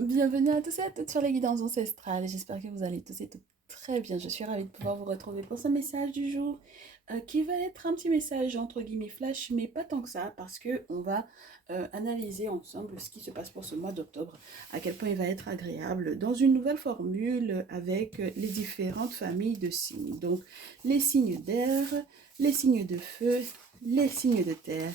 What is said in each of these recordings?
Bienvenue à tous et à toutes sur les guidances ancestrales. J'espère que vous allez tous et toutes très bien. Je suis ravie de pouvoir vous retrouver pour ce message du jour qui va être un petit message entre guillemets flash, mais pas tant que ça parce que on va analyser ensemble ce qui se passe pour ce mois d'octobre, à quel point il va être agréable dans une nouvelle formule avec les différentes familles de signes. Donc les signes d'air, les signes de feu, les signes de terre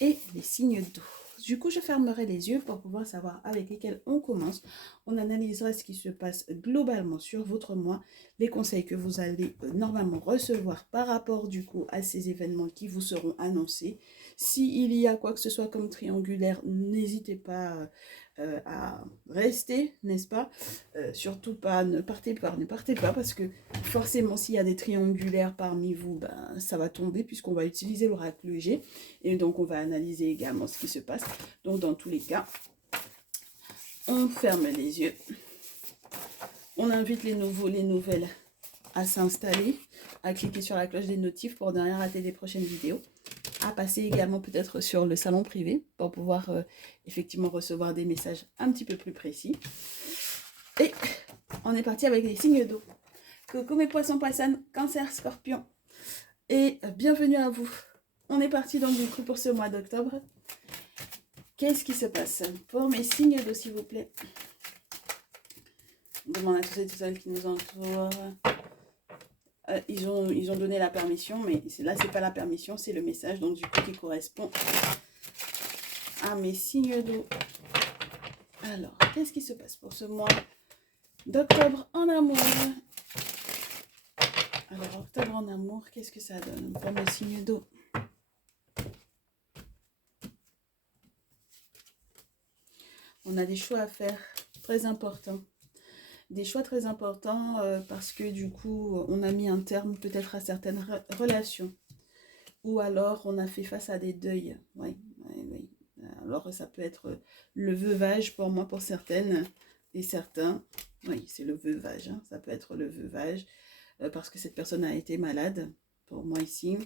et les signes d'eau. Du coup, je fermerai les yeux pour pouvoir savoir avec lesquels on commence. On analysera ce qui se passe globalement sur votre mois, les conseils que vous allez normalement recevoir par rapport du coup à ces événements qui vous seront annoncés. S'il y a quoi que ce soit comme triangulaire, n'hésitez pas à rester, n'est-ce pas? Surtout pas, ne partez pas, parce que forcément, s'il y a des triangulaires parmi vous, ben, ça va tomber puisqu'on va utiliser l'oracle G. Et donc, on va analyser également ce qui se passe. Donc, dans tous les cas, on ferme les yeux. On invite les nouveaux, les nouvelles à s'installer, à cliquer sur la cloche des notifs pour ne rien rater des prochaines vidéos, à passer également peut-être sur le salon privé pour pouvoir effectivement recevoir des messages un petit peu plus précis. Et on est parti avec les signes d'eau. Coucou mes poissons, poissons, cancer, scorpion. Et bienvenue à vous. On est parti donc du coup pour ce mois d'octobre. Qu'est-ce qui se passe pour mes signes d'eau, s'il vous plaît? On demande à tous et toutes celles qui nous entourent. Ils ont donné la permission, mais là, c'est pas la permission, c'est le message, donc du coup, qui correspond à mes signes d'eau. Alors, qu'est-ce qui se passe pour ce mois d'octobre en amour? Alors, octobre en amour, qu'est-ce que ça donne pour mes signes d'eau? On a des choix à faire très importants. Des choix très importants parce que du coup, on a mis un terme peut-être à certaines relations. Ou alors, on a fait face à des deuils. Oui, oui, oui. Alors, ça peut être le veuvage pour moi, pour certaines et certains. Oui, c'est le veuvage. Hein. Ça peut être le veuvage parce que cette personne a été malade, pour moi ici.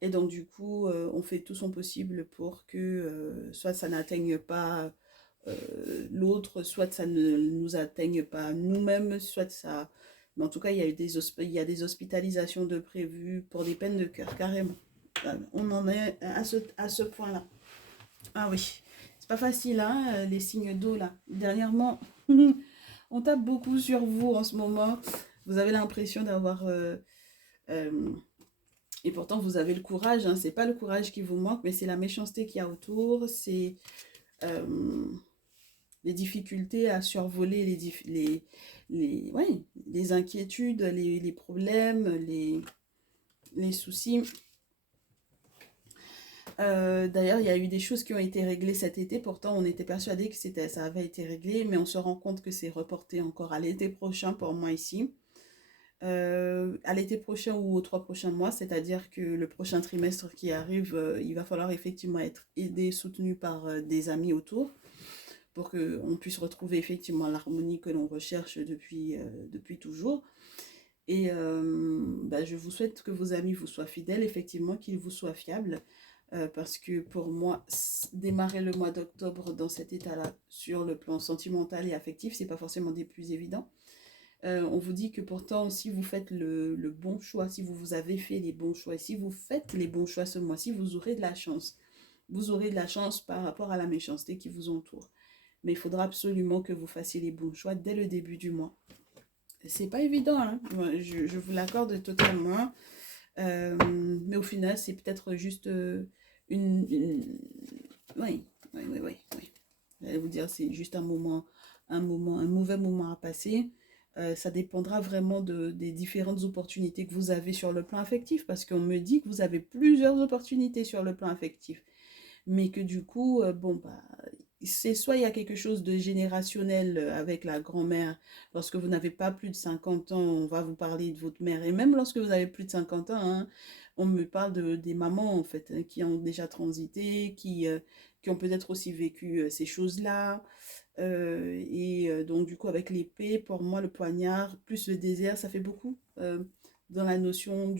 Et donc, du coup, on fait tout son possible pour que soit ça n'atteigne pas l'autre, soit ça ne nous atteigne pas nous-mêmes, soit ça... Mais en tout cas, il y a eu il y a des hospitalisations de prévues pour des peines de cœur, carrément. On en est à ce point-là. Ah oui, c'est pas facile, hein, les signes d'eau, là. Dernièrement, on tape beaucoup sur vous en ce moment. Vous avez l'impression d'avoir... euh, et pourtant, vous avez le courage, hein. C'est pas le courage qui vous manque, mais c'est la méchanceté qu'il y a autour. C'est... les difficultés à survoler ouais, les inquiétudes, les problèmes, les soucis. D'ailleurs, il y a eu des choses qui ont été réglées cet été. Pourtant, on était persuadé que ça avait été réglé, mais on se rend compte que c'est reporté encore à l'été prochain pour moi ici. À l'été prochain ou aux 3 prochains mois, c'est-à-dire que le prochain trimestre qui arrive, il va falloir effectivement être aidé, soutenu par des amis autour, pour qu'on puisse retrouver effectivement l'harmonie que l'on recherche depuis toujours. Et bah, je vous souhaite que vos amis vous soient fidèles, effectivement, qu'ils vous soient fiables, parce que pour moi, démarrer le mois d'octobre dans cet état-là, sur le plan sentimental et affectif, c'est pas forcément des plus évidents. On vous dit que pourtant, si vous faites le bon choix, si vous avez fait les bons choix, si vous faites les bons choix ce mois-ci, vous aurez de la chance. Vous aurez de la chance par rapport à la méchanceté qui vous entoure. Mais il faudra absolument que vous fassiez les bons choix dès le début du mois. C'est pas évident, hein. Je vous l'accorde totalement. Mais au final, c'est peut-être juste Oui, oui, oui, oui, oui. J'allais vous dire, c'est juste un mauvais moment à passer. Ça dépendra vraiment des différentes opportunités que vous avez sur le plan affectif, parce qu'on me dit que vous avez plusieurs opportunités sur le plan affectif. Mais que du coup, bon, bah, c'est soit il y a quelque chose de générationnel avec la grand-mère. Lorsque vous n'avez pas plus de 50 ans, on va vous parler de votre mère. Et même lorsque vous avez plus de 50 ans, hein, on me parle des mamans, en fait, hein, qui ont déjà transité, qui ont peut-être aussi vécu ces choses-là. Donc, du coup, avec l'épée, pour moi, le poignard, plus le désert, ça fait beaucoup dans la notion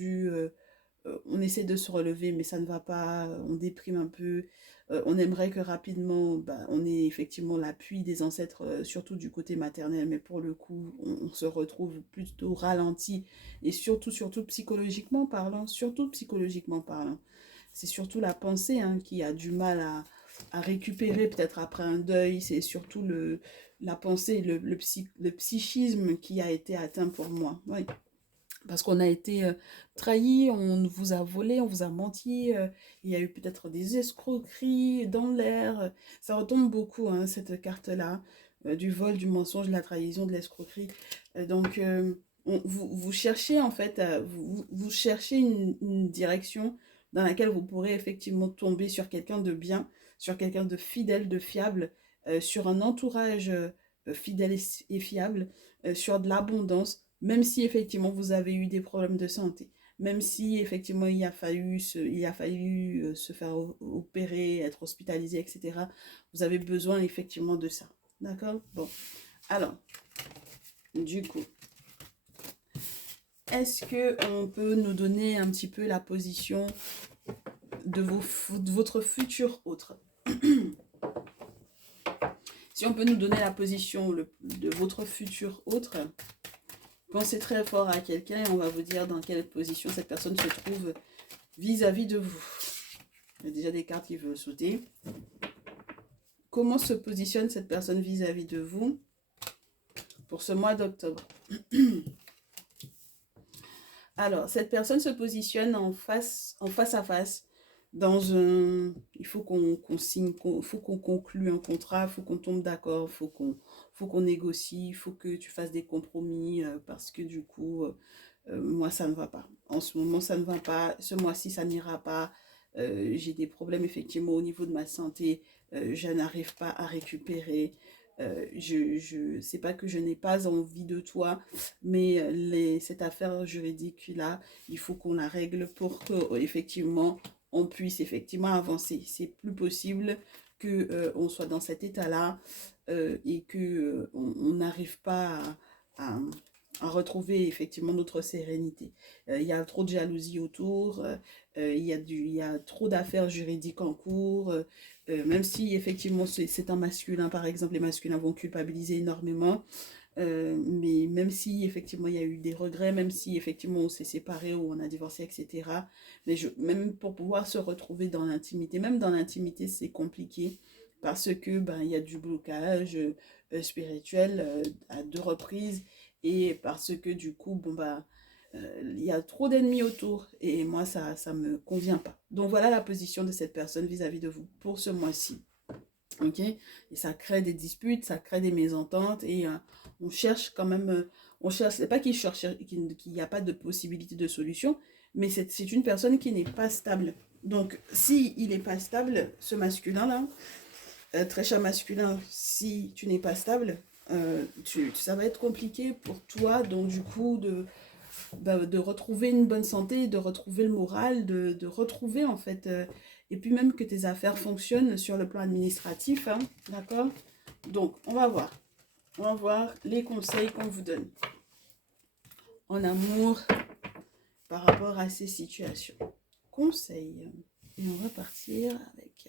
on essaie de se relever, mais ça ne va pas, on déprime un peu. On aimerait que rapidement, on ait effectivement l'appui des ancêtres, surtout du côté maternel, mais pour le coup, on se retrouve plutôt ralenti, et surtout psychologiquement parlant. C'est surtout la pensée hein, qui a du mal à récupérer peut-être après un deuil, c'est surtout la pensée, le psychisme qui a été atteint pour moi. Oui. Parce qu'on a été trahi, on vous a volé, on vous a menti, il y a eu peut-être des escroqueries dans l'air. Ça retombe beaucoup, hein, cette carte-là, du vol, du mensonge, de la trahison, de l'escroquerie. Donc, vous cherchez en fait, vous cherchez une direction dans laquelle vous pourrez effectivement tomber sur quelqu'un de bien, sur quelqu'un de fidèle, de fiable, sur un entourage fidèle et fiable, sur de l'abondance, même si effectivement vous avez eu des problèmes de santé, même si effectivement il a fallu se faire opérer, être hospitalisé, etc. Vous avez besoin effectivement de ça. D'accord? Bon. Alors, du coup, est-ce qu'on peut nous donner un petit peu la position de votre futur autre? Si on peut nous donner la position de votre futur autre, pensez très fort à quelqu'un et on va vous dire dans quelle position cette personne se trouve vis-à-vis de vous. Il y a déjà des cartes qui veulent sauter. Comment se positionne cette personne vis-à-vis de vous pour ce mois d'octobre? Alors, cette personne se positionne en face à face. Il faut qu'on signe, faut qu'on conclue un contrat, il faut qu'on tombe d'accord, faut qu'on négocie, il faut que tu fasses des compromis parce que du coup, moi, ça ne va pas. En ce moment, ça ne va pas. Ce mois-ci, ça n'ira pas. J'ai des problèmes effectivement au niveau de ma santé. Je n'arrive pas à récupérer. C'est pas que je n'ai pas envie de toi, mais cette affaire juridique là, il faut qu'on la règle pour que effectivement on puisse effectivement avancer. C'est plus possible que on soit dans cet état-là et que on n'arrive pas à retrouver effectivement notre sérénité. Il y a trop de jalousie autour, il y a trop d'affaires juridiques en cours, même si effectivement c'est un masculin par exemple, les masculins vont culpabiliser énormément, mais même si effectivement il y a eu des regrets, même si effectivement on s'est séparés ou on a divorcé, etc. Mais même pour pouvoir se retrouver dans l'intimité, même dans l'intimité c'est compliqué parce que il y a du blocage spirituel à deux reprises et parce que du coup il y a trop d'ennemis autour et moi ça me convient pas. Donc voilà la position de cette personne vis-à-vis de vous pour ce mois-ci. Ok, et ça crée des disputes, ça crée des mésententes et on cherche quand même, on cherche, c'est pas qu'il n'y a pas de possibilité de solution, mais c'est une personne qui n'est pas stable. Donc si il n'est pas stable, ce masculin là, très cher masculin, si tu n'es pas stable, ça va être compliqué pour toi, donc du coup de retrouver une bonne santé, de retrouver le moral, de retrouver en fait, et puis même que tes affaires fonctionnent sur le plan administratif, hein, d'accord? Donc, on va voir les conseils qu'on vous donne en amour par rapport à ces situations. Conseils. Et on va partir avec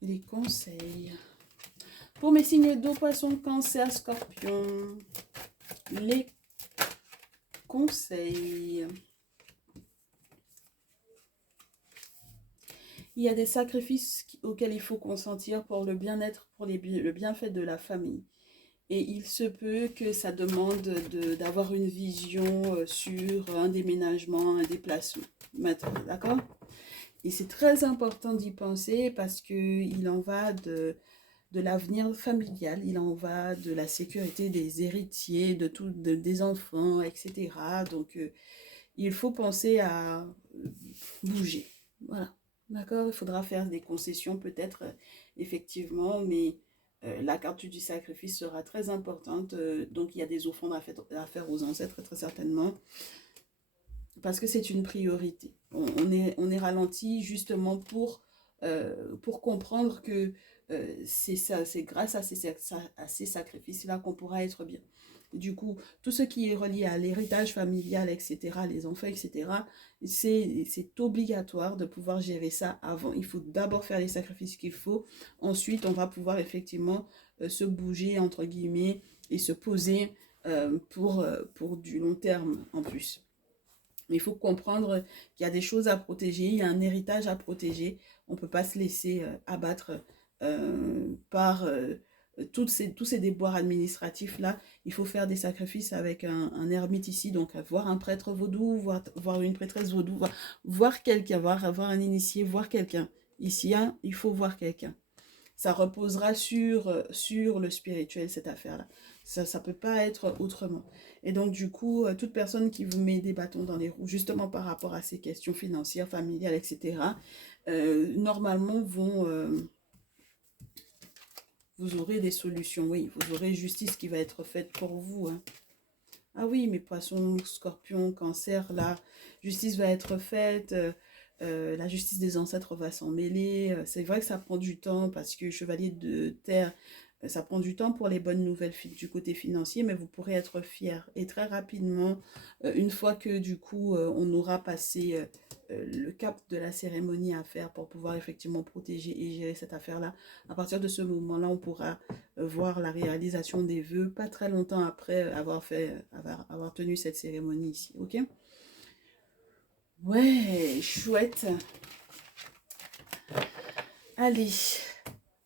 les conseils. Pour mes signes d'eau, poisson, cancer, scorpion, les conseils. Il y a des sacrifices auxquels il faut consentir pour le bien-être, pour le bienfait de la famille. Et il se peut que ça demande d'avoir une vision sur un déménagement, un déplacement. D'accord? Et c'est très important d'y penser parce qu'il en va de l'avenir familial, il en va de la sécurité des héritiers, des enfants, etc. Donc, il faut penser à bouger. Voilà. D'accord? Il faudra faire des concessions peut-être, effectivement, mais la carte du sacrifice sera très importante. Donc, il y a des offrandes à faire aux ancêtres, très certainement, parce que c'est une priorité. On est ralenti justement pour comprendre que c'est grâce à ces sacrifices-là qu'on pourra être bien. Du coup, tout ce qui est relié à l'héritage familial, etc., les enfants, etc., c'est obligatoire de pouvoir gérer ça avant. Il faut d'abord faire les sacrifices qu'il faut. Ensuite, on va pouvoir effectivement se bouger, entre guillemets, et se poser pour du long terme en plus. Mais il faut comprendre qu'il y a des choses à protéger, il y a un héritage à protéger. On ne peut pas se laisser abattre par tous ces déboires administratifs-là. Il faut faire des sacrifices avec un ermite ici, donc voir un prêtre vaudou, voir une prêtresse vaudou, voir quelqu'un, voir un initié, voir quelqu'un. Ici, hein, il faut voir quelqu'un. Ça reposera sur le spirituel, cette affaire-là. Ça ne peut pas être autrement. Et donc, du coup, toute personne qui vous met des bâtons dans les roues, justement par rapport à ces questions financières, familiales, etc., normalement, vous aurez des solutions. Oui, vous aurez justice qui va être faite pour vous. Hein. Ah oui, mes poissons, scorpions, cancer, la justice va être faite. La justice des ancêtres va s'en mêler. C'est vrai que ça prend du temps parce que chevalier de terre, ça prend du temps pour les bonnes nouvelles du côté financier, mais vous pourrez être fiers. Et très rapidement, une fois que du coup on aura passé le cap de la cérémonie à faire pour pouvoir effectivement protéger et gérer cette affaire-là, à partir de ce moment-là, on pourra voir la réalisation des vœux, pas très longtemps après avoir tenu cette cérémonie ici, ok? Ouais, chouette. Allez,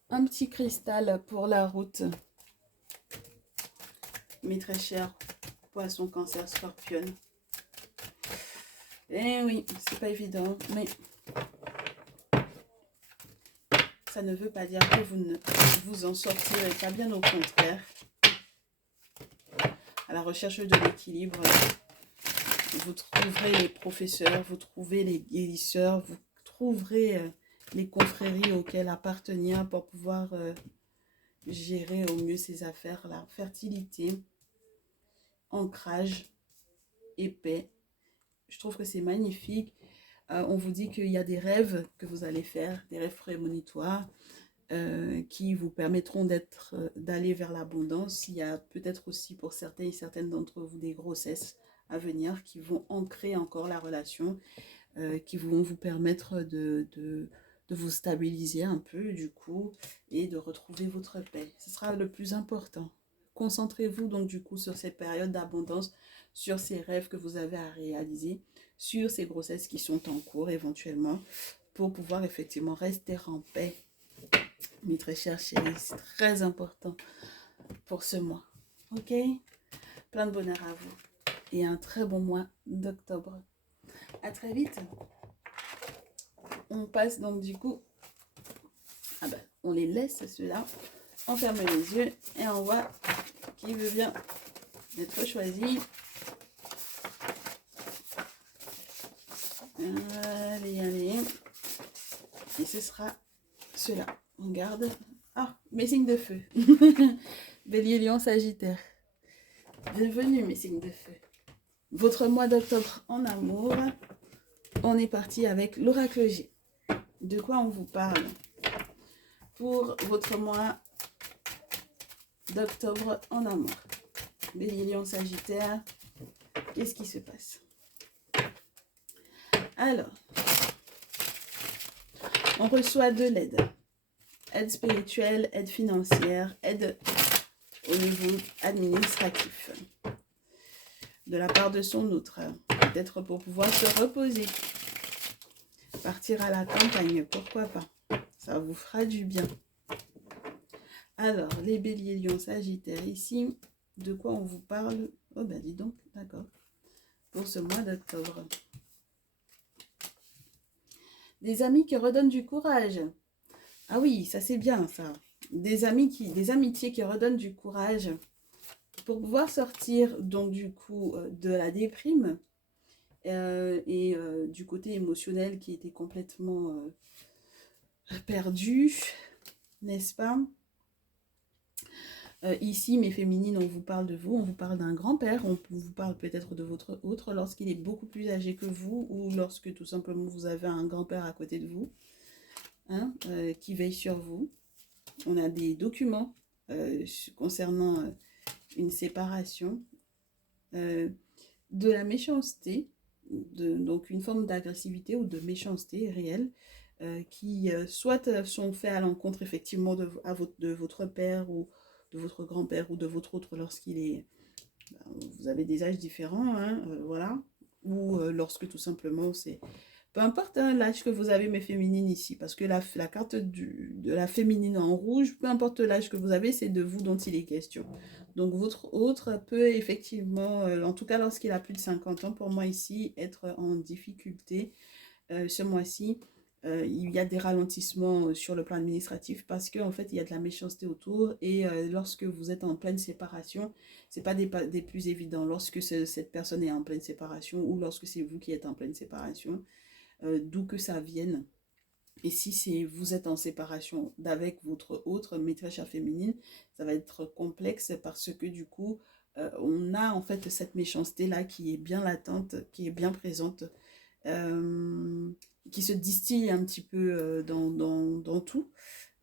un petit cristal pour la route. Mes très chers poissons, cancer, scorpion. Eh oui, c'est pas évident, mais ça ne veut pas dire que vous ne vous en sortirez pas, bien au contraire. À la recherche de l'équilibre, vous trouverez les professeurs, vous trouverez les guérisseurs, vous trouverez les confréries auxquelles appartenir pour pouvoir gérer au mieux ces affaires-là. Fertilité, ancrage et paix. Je trouve que c'est magnifique. On vous dit qu'il y a des rêves que vous allez faire, des rêves prémonitoires qui vous permettront d'aller vers l'abondance. Il y a peut-être aussi pour certains et certaines d'entre vous des grossesses à venir qui vont ancrer encore la relation, qui vont vous permettre de vous stabiliser un peu du coup et de retrouver votre paix. Ce sera le plus important. Concentrez-vous donc du coup sur cette période d'abondance, sur ces rêves que vous avez à réaliser, sur ces grossesses qui sont en cours éventuellement, pour pouvoir effectivement rester en paix. Mes très chers chéris, c'est très important pour ce mois. Ok? Plein de bonheur à vous. Et un très bon mois d'octobre. À très vite. On passe donc du coup... Ah ben, on les laisse ceux-là. On ferme les yeux et on voit qui veut bien être choisi. Allez, allez. Et ce sera ceux-là. On garde. Ah, mes signes de feu. Bélier, Lion, Sagittaire. Bienvenue mes signes de feu. Votre mois d'octobre en amour. On est parti avec l'oracle G. De quoi on vous parle pour votre mois d'octobre en amour? Bélier, Lion, Sagittaire. Qu'est-ce qui se passe? Alors, on reçoit de l'aide. Aide spirituelle, aide financière, aide au niveau administratif. De la part de son autre. Peut-être pour pouvoir se reposer. Partir à la campagne, pourquoi pas. Ça vous fera du bien. Alors, les béliers, lions, sagittaires, ici, de quoi on vous parle? Oh ben dis donc, d'accord. Pour ce mois d'octobre. Des amis qui redonnent du courage. Ah oui, ça c'est bien ça. Des amitiés qui redonnent du courage pour pouvoir sortir donc du coup de la déprime et du côté émotionnel qui était complètement perdu, n'est-ce pas? Ici, mes féminines, on vous parle de vous, on vous parle d'un grand-père, on vous parle peut-être de votre autre lorsqu'il est beaucoup plus âgé que vous ou lorsque tout simplement vous avez un grand-père à côté de vous, hein, qui veille sur vous. On a des documents concernant une séparation, de la méchanceté, donc une forme d'agressivité ou de méchanceté réelle, qui soit sont faits à l'encontre effectivement de votre père ou de votre grand-père ou de votre autre lorsqu'il est, vous avez des âges différents, hein, voilà, ou lorsque tout simplement c'est, peu importe hein, l'âge que vous avez, mais féminine ici, parce que la carte de la féminine en rouge, peu importe l'âge que vous avez, c'est de vous dont il est question. Donc votre autre peut effectivement, en tout cas lorsqu'il a plus de 50 ans, pour moi ici, être en difficulté ce mois-ci. Il y a des ralentissements sur le plan administratif parce qu'en fait, il y a de la méchanceté autour et lorsque vous êtes en pleine séparation, c'est pas des plus évidents. Lorsque cette personne est en pleine séparation ou lorsque c'est vous qui êtes en pleine séparation, d'où que ça vienne. Et si c'est vous êtes en séparation d'avec votre autre maîtresse féminine, ça va être complexe parce que du coup, on a en fait cette méchanceté-là qui est bien latente, qui est bien présente, euh, qui se distille un petit peu dans tout.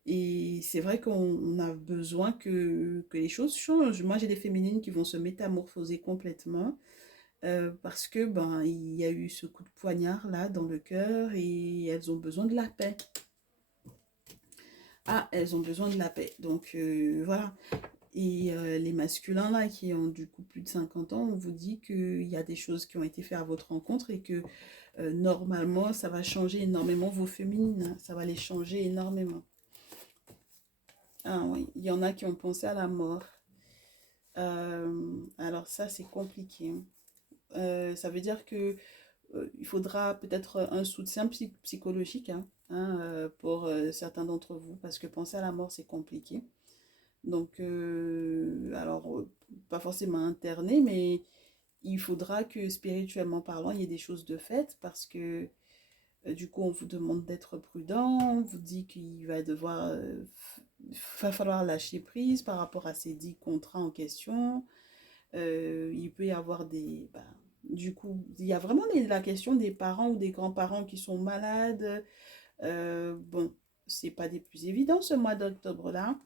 Et c'est vrai qu'on a besoin que les choses changent. Moi, j'ai des féminines qui vont se métamorphoser complètement parce que ben il y a eu ce coup de poignard là dans le cœur et elles ont besoin de la paix. Ah, elles ont besoin de la paix. Donc voilà. Et les masculins là qui ont du coup plus de 50 ans, on vous dit qu'il y a des choses qui ont été faites à votre rencontre et que normalement ça va changer énormément vos féminines. Hein. Ça va les changer énormément. Ah oui, il y en a qui ont pensé à la mort. Alors ça c'est compliqué. Ça veut dire que il faudra peut-être un soutien psychologique hein, pour certains d'entre vous, parce que penser à la mort, c'est compliqué. Donc, alors, pas forcément interné, mais il faudra que spirituellement parlant, il y ait des choses de faites, parce que du coup, on vous demande d'être prudent, on vous dit qu'il va falloir lâcher prise par rapport à ces 10 contrats en question. Il peut y avoir du coup, il y a vraiment la question des parents ou des grands-parents qui sont malades. Bon, c'est pas des plus évidents ce mois d'octobre-là.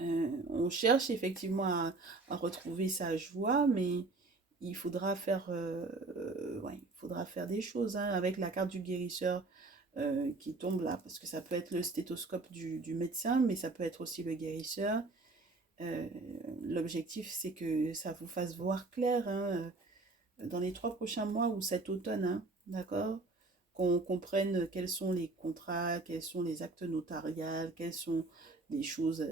On cherche effectivement à retrouver sa joie, mais il faudra faire, ouais, il faudra faire des choses hein, avec la carte du guérisseur qui tombe là, parce que ça peut être le stéthoscope du médecin, mais ça peut être aussi le guérisseur. Euh, L'objectif, c'est que ça vous fasse voir clair hein, dans les 3 prochains mois ou cet automne, hein, d'accord? Qu'on comprenne quels sont les contrats, quels sont les actes notariales, quelles sont les choses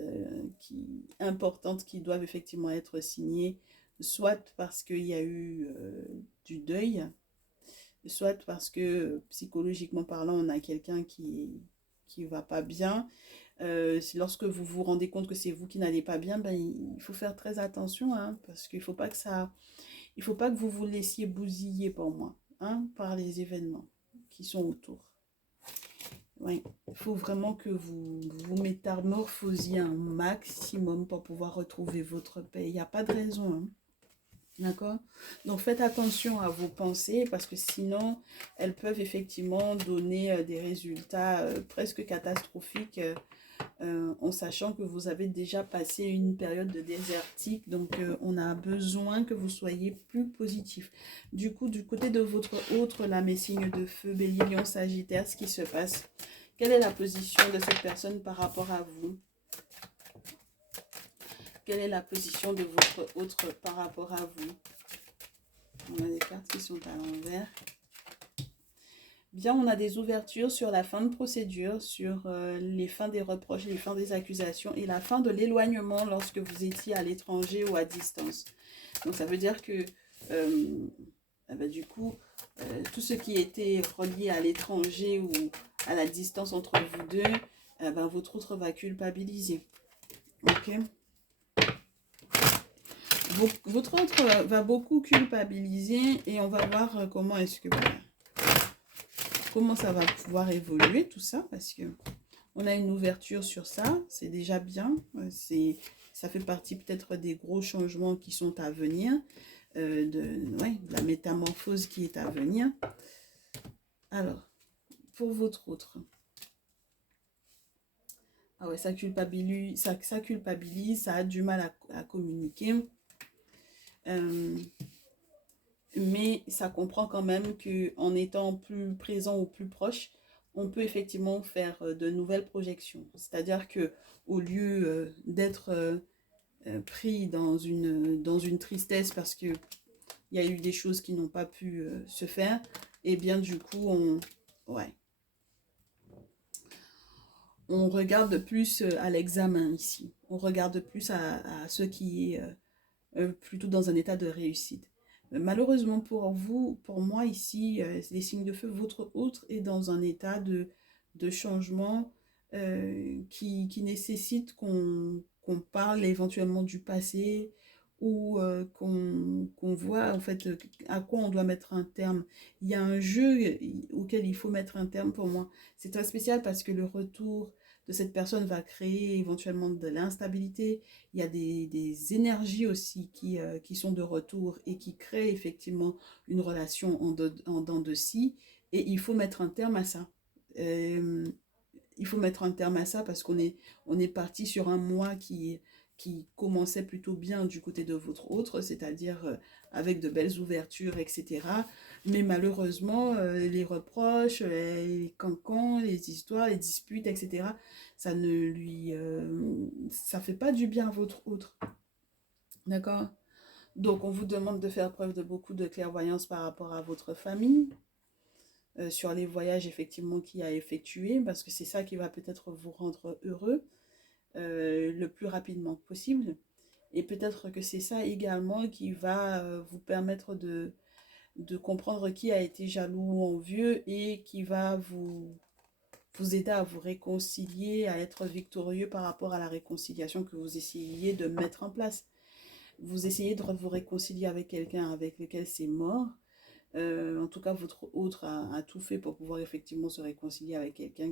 importantes qui doivent effectivement être signées, soit parce qu'il y a eu du deuil, soit parce que psychologiquement parlant, on a quelqu'un qui va pas bien. Lorsque vous vous rendez compte que c'est vous qui n'allez pas bien, ben, il faut faire très attention, hein, parce qu'il ne faut pas que il faut pas que vous vous laissiez bousiller pour moi, hein, par les événements qui sont autour. Oui, il faut vraiment que vous vous métamorphosiez un maximum pour pouvoir retrouver votre paix. Il n'y a pas de raison, hein. D'accord? Donc faites attention à vos pensées parce que sinon elles peuvent effectivement donner des résultats presque catastrophiques en sachant que vous avez déjà passé une période de désertique. Donc on a besoin que vous soyez plus positif. Du coup, du côté de votre autre, là, mes signes de feu, Bélier, Lion, Sagittaire, ce qui se passe, quelle est la position de cette personne par rapport à vous? Quelle est la position de votre autre par rapport à vous? On a des cartes qui sont à l'envers. Bien, on a des ouvertures sur la fin de procédure, sur les fins des reproches, les fins des accusations et la fin de l'éloignement lorsque vous étiez à l'étranger ou à distance. Donc ça veut dire que du coup, tout ce qui était relié à l'étranger ou à la distance entre vous deux, votre autre va culpabiliser. Ok? Votre autre va beaucoup culpabiliser et on va voir comment est-ce que comment ça va pouvoir évoluer tout ça parce que on a une ouverture sur ça, c'est déjà bien, ça fait partie peut-être des gros changements qui sont à venir, de la métamorphose qui est à venir. Alors, pour votre autre, Ah ouais, ça culpabilise, ça a du mal à communiquer. Euh, mais ça comprend quand même que en étant plus présent ou plus proche, on peut effectivement faire de nouvelles projections. C'est-à-dire que au lieu d'être pris dans une tristesse parce que il y a eu des choses qui n'ont pas pu se faire, et bien du coup ouais, on regarde plus à l'examen ici. On regarde plus à ce qui est plutôt dans un état de réussite. Malheureusement pour vous, pour moi ici, les signes de feu, votre autre est dans un état de changement qui nécessite qu'on parle éventuellement du passé ou qu'on voit en fait à quoi on doit mettre un terme. Il y a un jeu auquel il faut mettre un terme pour moi. C'est très spécial parce que le retour de cette personne va créer éventuellement de l'instabilité. Il y a des énergies aussi qui sont de retour et qui créent effectivement une relation en dents de scie. Et il faut mettre un terme à ça. Euh, il faut mettre un terme à ça parce on est parti sur un mois qui commençait plutôt bien du côté de votre autre, c'est-à-dire avec de belles ouvertures, etc. Mais malheureusement, les reproches, les cancans, les histoires, les disputes, etc., ça fait pas du bien à votre autre. D'accord? Donc, on vous demande de faire preuve de beaucoup de clairvoyance par rapport à votre famille, sur les voyages effectivement qu'il a effectués, parce que c'est ça qui va peut-être vous rendre heureux le plus rapidement possible. Et peut-être que c'est ça également qui va vous permettre de comprendre qui a été jaloux ou envieux et qui va vous aider à vous réconcilier, à être victorieux par rapport à la réconciliation que vous essayez de mettre en place. Vous essayez de vous réconcilier avec quelqu'un avec lequel c'est mort. En tout cas, votre autre a tout fait pour pouvoir effectivement se réconcilier avec quelqu'un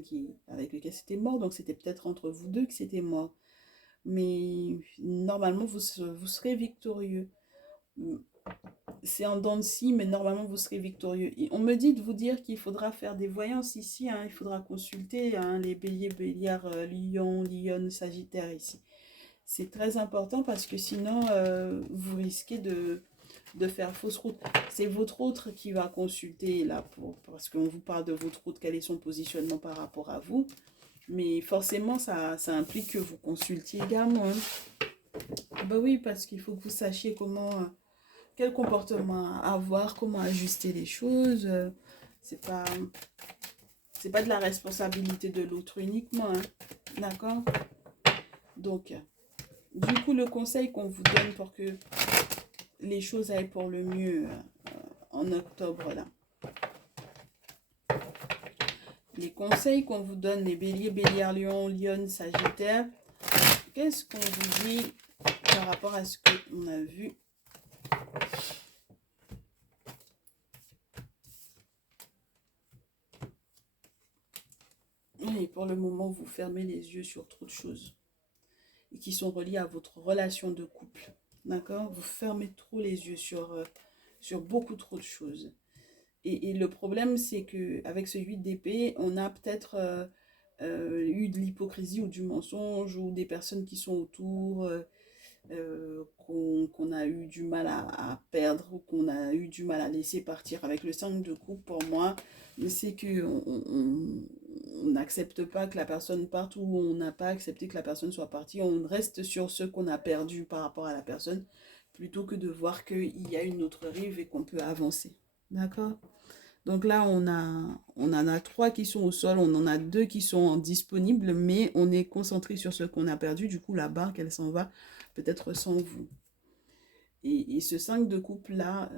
avec lequel c'était mort. Donc, c'était peut-être entre vous deux que c'était mort. Mais normalement, vous serez victorieux. C'est en dents de scie, mais normalement, vous serez victorieux. Et on me dit de vous dire qu'il faudra faire des voyances ici. Hein, il faudra consulter les béliers, bélières, lion, lionne, sagittaire ici. C'est très important parce que sinon, vous risquez de faire fausse route. C'est votre autre qui va consulter là, parce qu'on vous parle de votre autre, quel est son positionnement par rapport à vous. Mais forcément, ça implique que vous consultiez également. Hein. Bah oui, parce qu'il faut que vous sachiez quel comportement avoir, comment ajuster les choses. C'est pas, c'est pas de la responsabilité de l'autre uniquement. Hein. D'accord? Donc, du coup, le conseil qu'on vous donne pour que les choses aillent pour le mieux en octobre, là. Les conseils qu'on vous donne, les béliers, bélières, lion, lionne, sagittaire, qu'est-ce qu'on vous dit par rapport à ce qu'on a vu? Et pour le moment, vous fermez les yeux sur trop de choses et qui sont reliées à votre relation de couple. D'accord? Vous fermez trop les yeux sur beaucoup trop de choses. Et le problème, c'est qu'avec ce 8 d'épée, on a peut-être eu de l'hypocrisie ou du mensonge ou des personnes qui sont autour qu'on a eu du mal à perdre ou qu'on a eu du mal à laisser partir. Avec le 5 de coupe, pour moi, c'est qu'on n'accepte pas que la personne parte ou on n'a pas accepté que la personne soit partie. On reste sur ce qu'on a perdu par rapport à la personne plutôt que de voir qu'il y a une autre rive et qu'on peut avancer. D'accord? Donc là, on en a trois qui sont au sol, on en a deux qui sont disponibles, mais on est concentré sur ce qu'on a perdu. Du coup, la barque, elle s'en va peut-être sans vous. Et ce 5 de couple-là,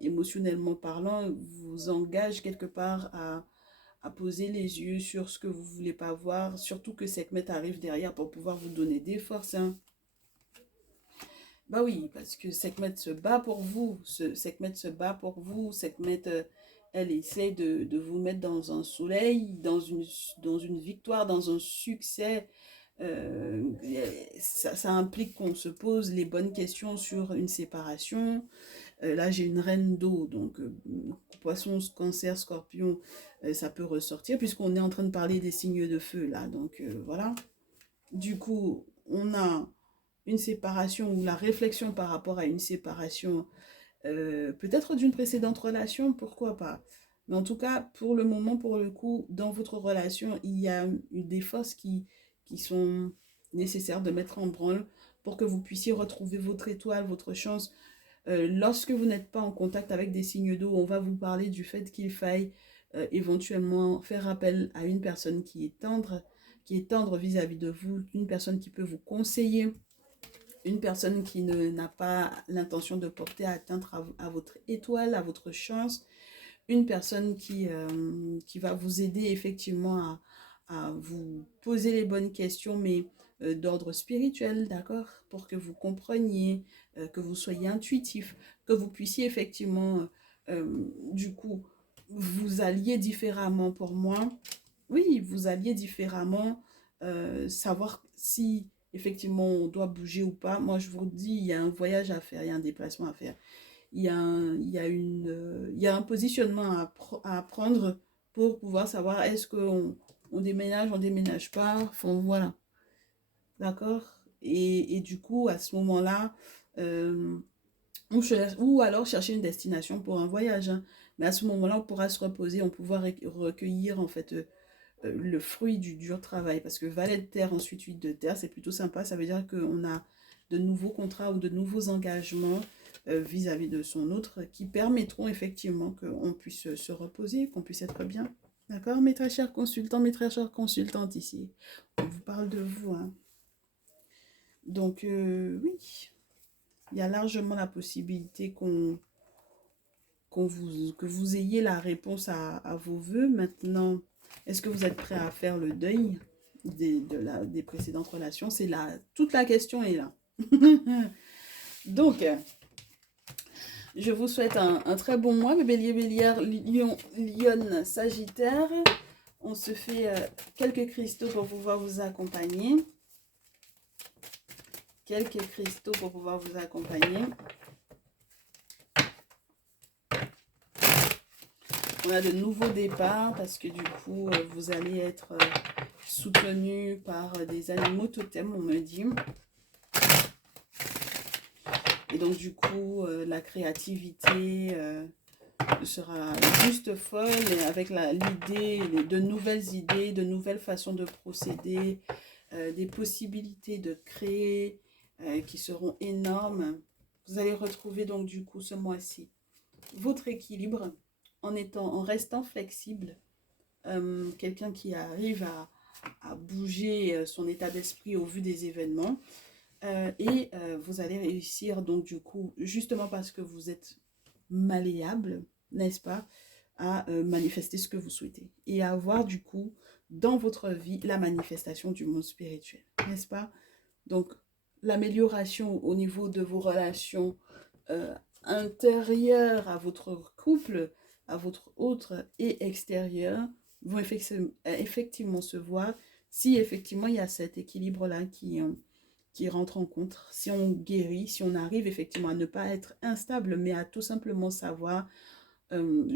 émotionnellement parlant, vous engage quelque part à poser les yeux sur ce que vous ne voulez pas voir, surtout que Sekhmet arrive derrière pour pouvoir vous donner des forces. Hein. Bah oui, parce que Sekhmet se bat pour vous. Sekhmet se bat pour vous. Sekhmet, elle essaie de vous mettre dans un soleil, dans une victoire, dans un succès. Euh, ça implique qu'on se pose les bonnes questions sur une séparation. Là, j'ai une reine d'eau, donc poisson, cancer, scorpion, ça peut ressortir, puisqu'on est en train de parler des signes de feu, là. Donc, voilà. Du coup, on a une séparation ou la réflexion par rapport à une séparation, peut-être d'une précédente relation, pourquoi pas. Mais en tout cas, pour le moment, pour le coup, dans votre relation, il y a des forces qui sont nécessaires de mettre en branle pour que vous puissiez retrouver votre étoile, votre chance. Lorsque vous n'êtes pas en contact avec des signes d'eau, on va vous parler du fait qu'il faille éventuellement faire appel à une personne qui est tendre vis-à-vis de vous, une personne qui peut vous conseiller, une personne qui n'a pas l'intention de porter atteinte à votre étoile, à votre chance, une personne qui va vous aider effectivement à vous poser les bonnes questions, mais d'ordre spirituel, d'accord? Pour que vous compreniez, que vous soyez intuitif, que vous puissiez effectivement, du coup, vous allier différemment pour moi. Oui, vous alliez différemment, savoir si effectivement on doit bouger ou pas. Moi, je vous dis, il y a un voyage à faire, il y a un déplacement à faire. Il y a un positionnement à prendre pour pouvoir savoir est-ce qu'on on déménage pas. Enfin, voilà, d'accord? Et du coup, à ce moment-là, euh, ou alors chercher une destination pour un voyage, hein. Mais à ce moment-là, on pourra se reposer, on pourra recueillir en fait le fruit du dur travail. Parce que valet de terre, ensuite 8 de terre, c'est plutôt sympa. Ça veut dire qu'on a de nouveaux contrats ou de nouveaux engagements vis-à-vis de son autre qui permettront effectivement qu'on puisse se reposer, qu'on puisse être bien. D'accord, mes très chers consultants, mes très chères consultantes ici. On vous parle de vous, hein. Donc, oui, il y a largement la possibilité que vous ayez la réponse à vos vœux. Maintenant, est-ce que vous êtes prêt à faire le deuil des précédentes relations? C'est là, toute la question est là. Donc, je vous souhaite un très bon mois, mes béliers, bélières, lion, lionne, sagittaire. On se fait quelques cristaux pour pouvoir vous accompagner. Quelques cristaux pour pouvoir vous accompagner. On a de nouveaux départs parce que du coup, vous allez être soutenu par des animaux totems, on me dit. Et donc du coup, la créativité sera juste folle avec l'idée, de nouvelles idées, de nouvelles façons de procéder, des possibilités de créer qui seront énormes. Vous allez retrouver donc du coup ce mois-ci votre équilibre en restant flexible. Quelqu'un qui arrive à bouger son état d'esprit au vu des événements. Vous allez réussir donc du coup, justement parce que vous êtes malléable, n'est-ce pas, à manifester ce que vous souhaitez. Et à avoir du coup dans votre vie la manifestation du monde spirituel, n'est-ce pas? Donc l'amélioration au niveau de vos relations intérieures à votre couple, à votre autre et extérieur vont effectivement se voir si effectivement il y a cet équilibre-là qui rentre en compte. Si on guérit, si on arrive effectivement à ne pas être instable, mais à tout simplement savoir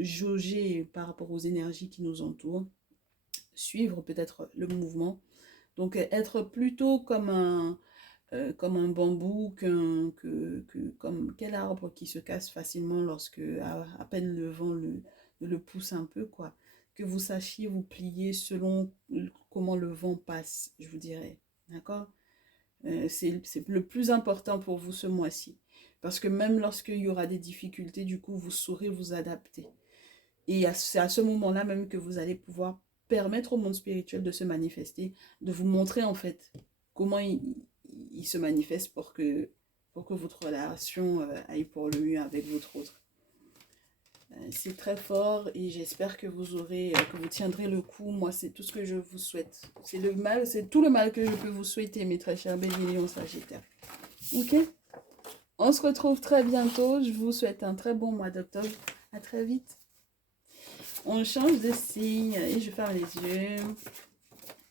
jauger par rapport aux énergies qui nous entourent, suivre peut-être le mouvement. Donc être plutôt comme un bambou, comme quel arbre qui se casse facilement lorsque à peine le vent le pousse un peu, quoi. Que vous sachiez vous plier selon comment le vent passe, je vous dirais. D'accord? C'est le plus important pour vous ce mois-ci. Parce que même lorsqu'il y aura des difficultés, du coup, vous saurez vous adapter. Et c'est à ce moment-là même que vous allez pouvoir permettre au monde spirituel de se manifester, de vous montrer en fait comment il se manifeste pour que votre relation aille pour le mieux avec votre autre. C'est très fort et j'espère que que vous tiendrez le coup. Moi, c'est tout ce que je vous souhaite. C'est tout le mal que je peux vous souhaiter, mes très chers béliers, lions, sagittaires. Ok? On se retrouve très bientôt. Je vous souhaite un très bon mois d'octobre. À très vite. On change de signe et je ferme les yeux.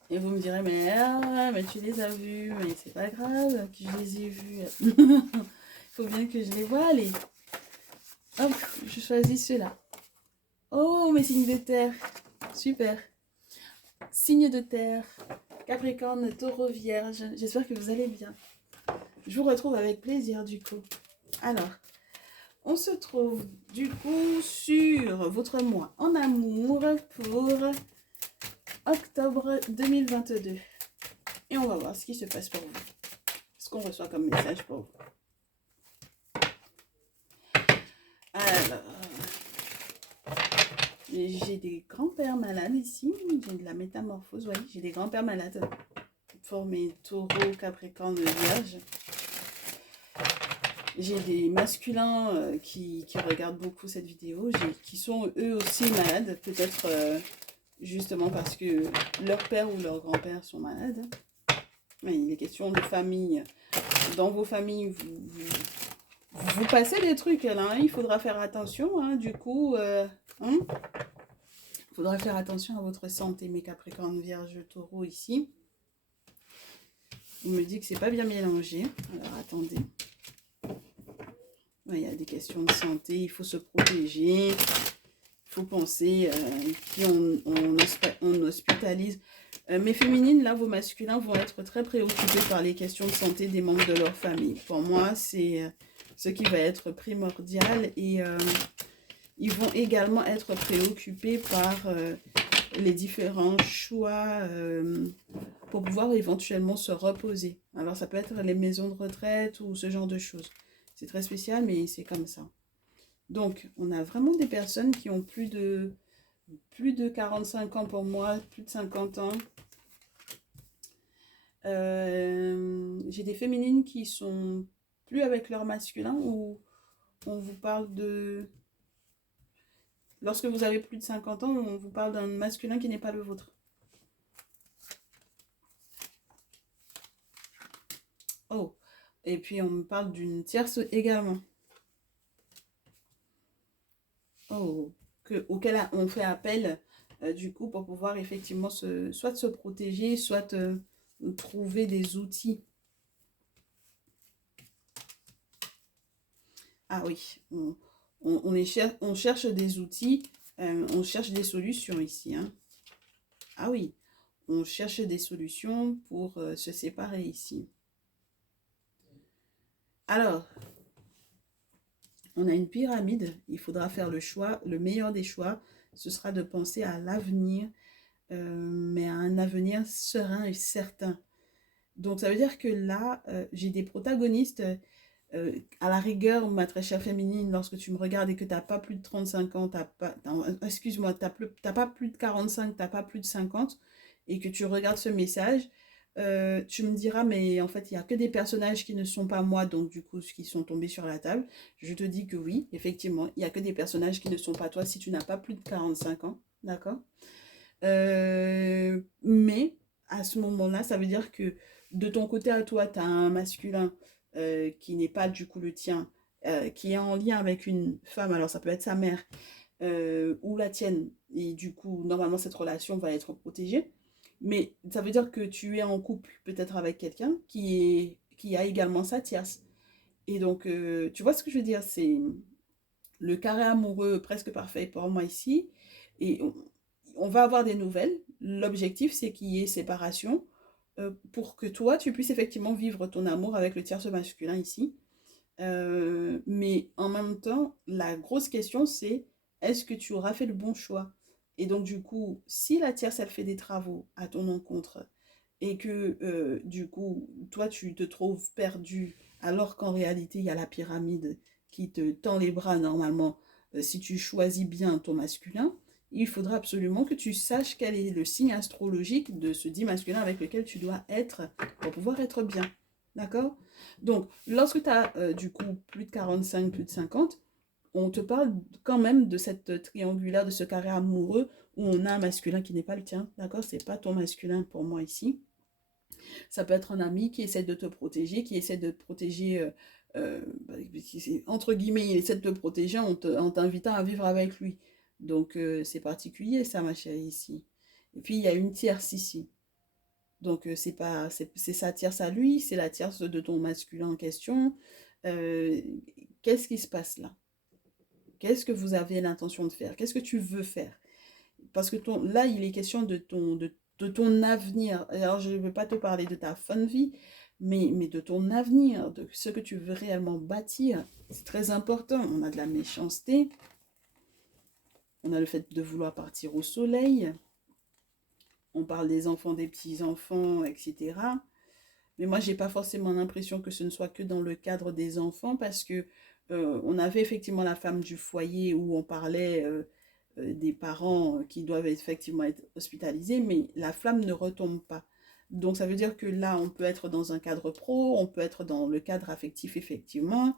Et vous me direz, mais tu les as vus, mais c'est pas grave que je les ai vus. Il faut bien que je les voie, allez. Hop, je choisis ceux-là. Oh, mes signes de terre. Super. Signe de terre. Capricorne, taureau, vierge. J'espère que vous allez bien. Je vous retrouve avec plaisir du coup. Alors, on se trouve du coup sur votre mois en amour pour octobre 2022. Et on va voir ce qui se passe pour vous. Ce qu'on reçoit comme message pour vous. Alors, j'ai des grands-pères malades ici. J'ai de la métamorphose, oui. J'ai des grands-pères malades pour mes taureaux, capricornes, vierges. J'ai des masculins qui regardent beaucoup cette vidéo, qui sont eux aussi malades, peut-être justement parce que leur père ou leur grand-père sont malades. Mais il est question de famille. Dans vos familles, vous passez des trucs, là, hein. Il faudra faire attention, hein, du coup. Il faudra faire attention à votre santé, mes capricornes, vierges, taureaux ici. Il me dit que c'est pas bien mélangé. Alors attendez. Il y a des questions de santé, il faut se protéger, il faut penser qui on hospitalise. Mes féminines, là, vos masculins vont être très préoccupés par les questions de santé des membres de leur famille. Pour moi, c'est ce qui va être primordial et ils vont également être préoccupés par les différents choix pour pouvoir éventuellement se reposer. Alors, ça peut être les maisons de retraite ou ce genre de choses. C'est très spécial, mais c'est comme ça. Donc, on a vraiment des personnes qui ont plus de 45 ans pour moi, plus de 50 ans. J'ai des féminines qui sont plus avec leur masculin ou on vous parle de... Lorsque vous avez plus de 50 ans, on vous parle d'un masculin qui n'est pas le vôtre. Oh, et puis on me parle d'une tierce également. Oh, auquel on fait appel du coup pour pouvoir effectivement soit se protéger, soit trouver des outils. Ah oui, on cherche des outils, on cherche des solutions ici, hein. Ah oui, on cherche des solutions pour se séparer ici. Alors, on a une pyramide, il faudra faire le choix, le meilleur des choix, ce sera de penser à l'avenir, mais à un avenir serein et certain. Donc ça veut dire que là, j'ai des protagonistes, à la rigueur, ma très chère féminine, lorsque tu me regardes et que tu n'as pas plus de 35 ans, excuse-moi, tu n'as pas plus de 45, tu n'as pas plus de 50, et que tu regardes ce message, tu me diras, mais en fait, il n'y a que des personnages qui ne sont pas moi, donc du coup, qui sont tombés sur la table. Je te dis que oui, effectivement, il n'y a que des personnages qui ne sont pas toi si tu n'as pas plus de 45 ans, d'accord? Mais à ce moment-là, ça veut dire que de ton côté à toi, tu as un masculin qui n'est pas du coup le tien, qui est en lien avec une femme, alors ça peut être sa mère ou la tienne, et du coup, normalement, cette relation va être protégée. Mais ça veut dire que tu es en couple peut-être avec quelqu'un qui a également sa tierce. Et donc, tu vois ce que je veux dire? C'est le carré amoureux presque parfait pour moi ici. Et on va avoir des nouvelles. L'objectif, c'est qu'il y ait séparation pour que toi, tu puisses effectivement vivre ton amour avec le tierce masculin ici. Mais en même temps, la grosse question, c'est est-ce que tu auras fait le bon choix? Et donc, du coup, si la tierce, elle fait des travaux à ton encontre et que, du coup, toi, tu te trouves perdu alors qu'en réalité, il y a la pyramide qui te tend les bras normalement, si tu choisis bien ton masculin, il faudra absolument que tu saches quel est le signe astrologique de ce dit masculin avec lequel tu dois être pour pouvoir être bien. D'accord? Donc, lorsque tu as du coup plus de 45, plus de 50, on te parle quand même de cette triangulaire, de ce carré amoureux où on a un masculin qui n'est pas le tien. D'accord? C'est pas ton masculin pour moi ici. Ça peut être un ami qui essaie de te protéger, qui essaie de te protéger, entre guillemets, il essaie de te protéger en t'invitant à vivre avec lui. Donc, c'est particulier ça, ma chérie, ici. Et puis, il y a une tierce ici. Donc, c'est sa tierce à lui, c'est la tierce de ton masculin en question. Euh, Qu'est-ce qui se passe là? Qu'est-ce que vous avez l'intention de faire? Qu'est-ce que tu veux faire? Parce que là, il est question de ton avenir. Alors, je ne veux pas te parler de ta fin de vie, mais de ton avenir, de ce que tu veux réellement bâtir. C'est très important. On a de la méchanceté. On a le fait de vouloir partir au soleil. On parle des enfants, des petits-enfants, etc. Mais moi, j'ai pas forcément l'impression que ce ne soit que dans le cadre des enfants parce que on avait effectivement la femme du foyer où on parlait des parents qui doivent effectivement être hospitalisés, mais la flamme ne retombe pas. Donc ça veut dire que là, on peut être dans un cadre pro, on peut être dans le cadre affectif effectivement,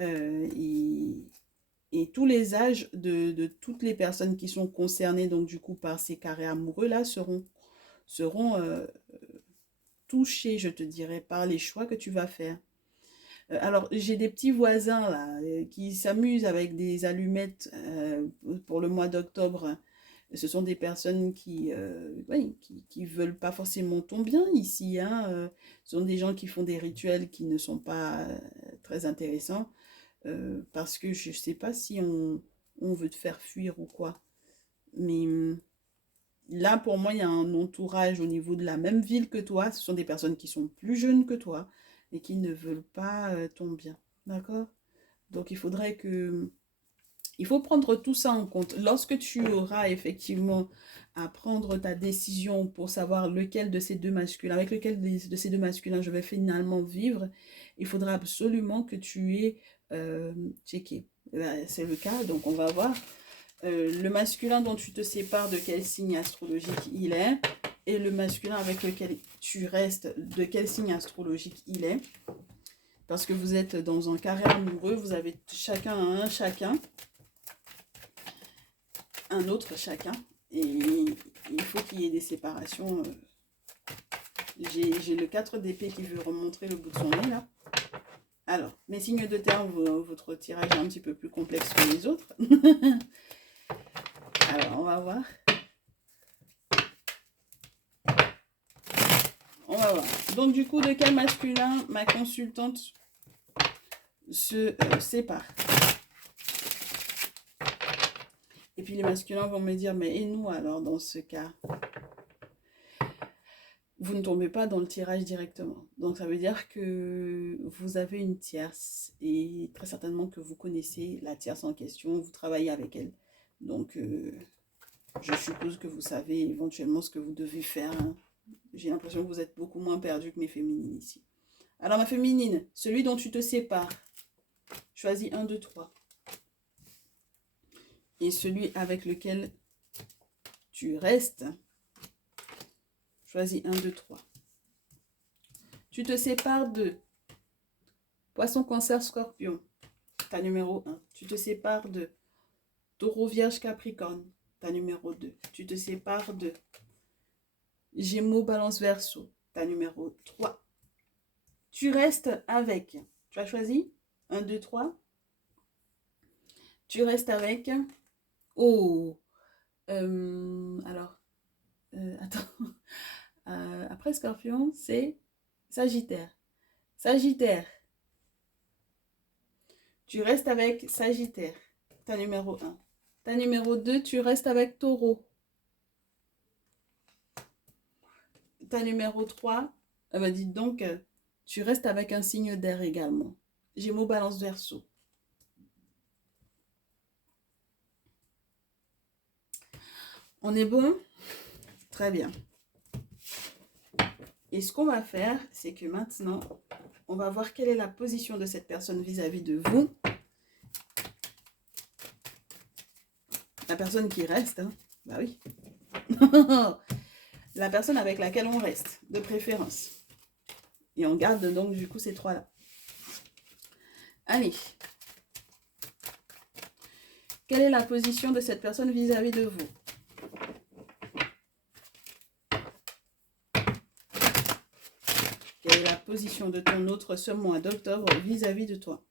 euh, et, et tous les âges de toutes les personnes qui sont concernées donc du coup par ces carrés amoureux là seront touchés, je te dirais, par les choix que tu vas faire. Alors, j'ai des petits voisins là qui s'amusent avec des allumettes pour le mois d'octobre. Ce sont des personnes oui, qui veulent pas forcément ton bien ici, hein. Ce sont des gens qui font des rituels qui ne sont pas très intéressants parce que je sais pas si on veut te faire fuir ou quoi. Mais là, pour moi, il y a un entourage au niveau de la même ville que toi. Ce sont des personnes qui sont plus jeunes que toi et qui ne veulent pas ton bien. D'accord? Donc, il faut prendre tout ça en compte. Lorsque tu auras effectivement à prendre ta décision pour savoir lequel de ces deux masculins, avec lequel de ces deux masculins je vais finalement vivre, il faudra absolument que tu aies checké. C'est le cas, donc on va voir. Le masculin dont tu te sépares, de quel signe astrologique il est, et le masculin avec lequel tu restes, de quel signe astrologique il est. Parce que vous êtes dans un carré amoureux, vous avez chacun un autre chacun, et il faut qu'il y ait des séparations. J'ai le 4 d'épée qui veut remontrer le bout de son nez là. Alors, mes signes de terre, votre tirage est un petit peu plus complexe que les autres. Alors, on va voir. On va voir. Donc, du coup, de quel masculin ma consultante se sépare? Et puis, les masculins vont me dire, mais et nous alors, dans ce cas? Vous ne tombez pas dans le tirage directement. Donc, ça veut dire que vous avez une tierce et très certainement que vous connaissez la tierce en question, vous travaillez avec elle. Donc, je suppose que vous savez éventuellement ce que vous devez faire, hein. J'ai l'impression que vous êtes beaucoup moins perdu que mes féminines ici. Alors, ma féminine, celui dont tu te sépares, choisis 1, 2, 3. Et celui avec lequel tu restes, choisis 1, 2, 3. Tu te sépares de Poisson, Cancer, Scorpion, ta numéro 1. Tu te sépares de Taureau, Vierge, Capricorne, ta numéro 2. Tu te sépares de Gémeaux, Balance, Verseau, ta numéro 3. Tu restes avec, tu as choisi 1, 2, 3. Tu restes avec, oh, alors, attends, après Scorpion, c'est Sagittaire. Sagittaire, tu restes avec Sagittaire, ta numéro 1. Ta numéro 2, tu restes avec Taureau. Ta numéro 3, dites donc, tu restes avec un signe d'air également. Gémeaux, Balance, Verseau. On est bon? Très bien. Et ce qu'on va faire, c'est que maintenant, on va voir quelle est la position de cette personne vis-à-vis de vous. La personne qui reste, hein? Bah oui. La personne avec laquelle on reste, de préférence. Et on garde donc du coup ces trois-là. Allez. Quelle est la position de cette personne vis-à-vis de vous? Quelle est la position de ton autre ce mois d'octobre vis-à-vis de toi?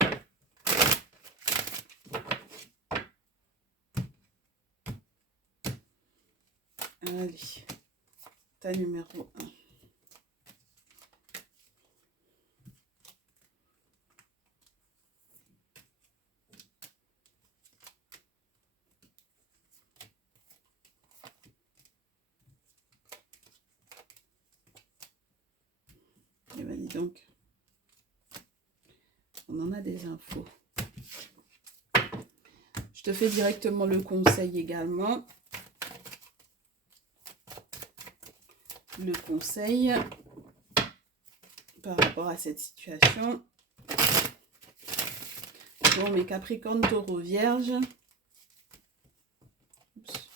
Allez, ta numéro 1. Donc, on en a des infos. Je te fais directement le conseil également. Le conseil par rapport à cette situation. Bon, mes Capricornes, Taureau, Vierge. Oups.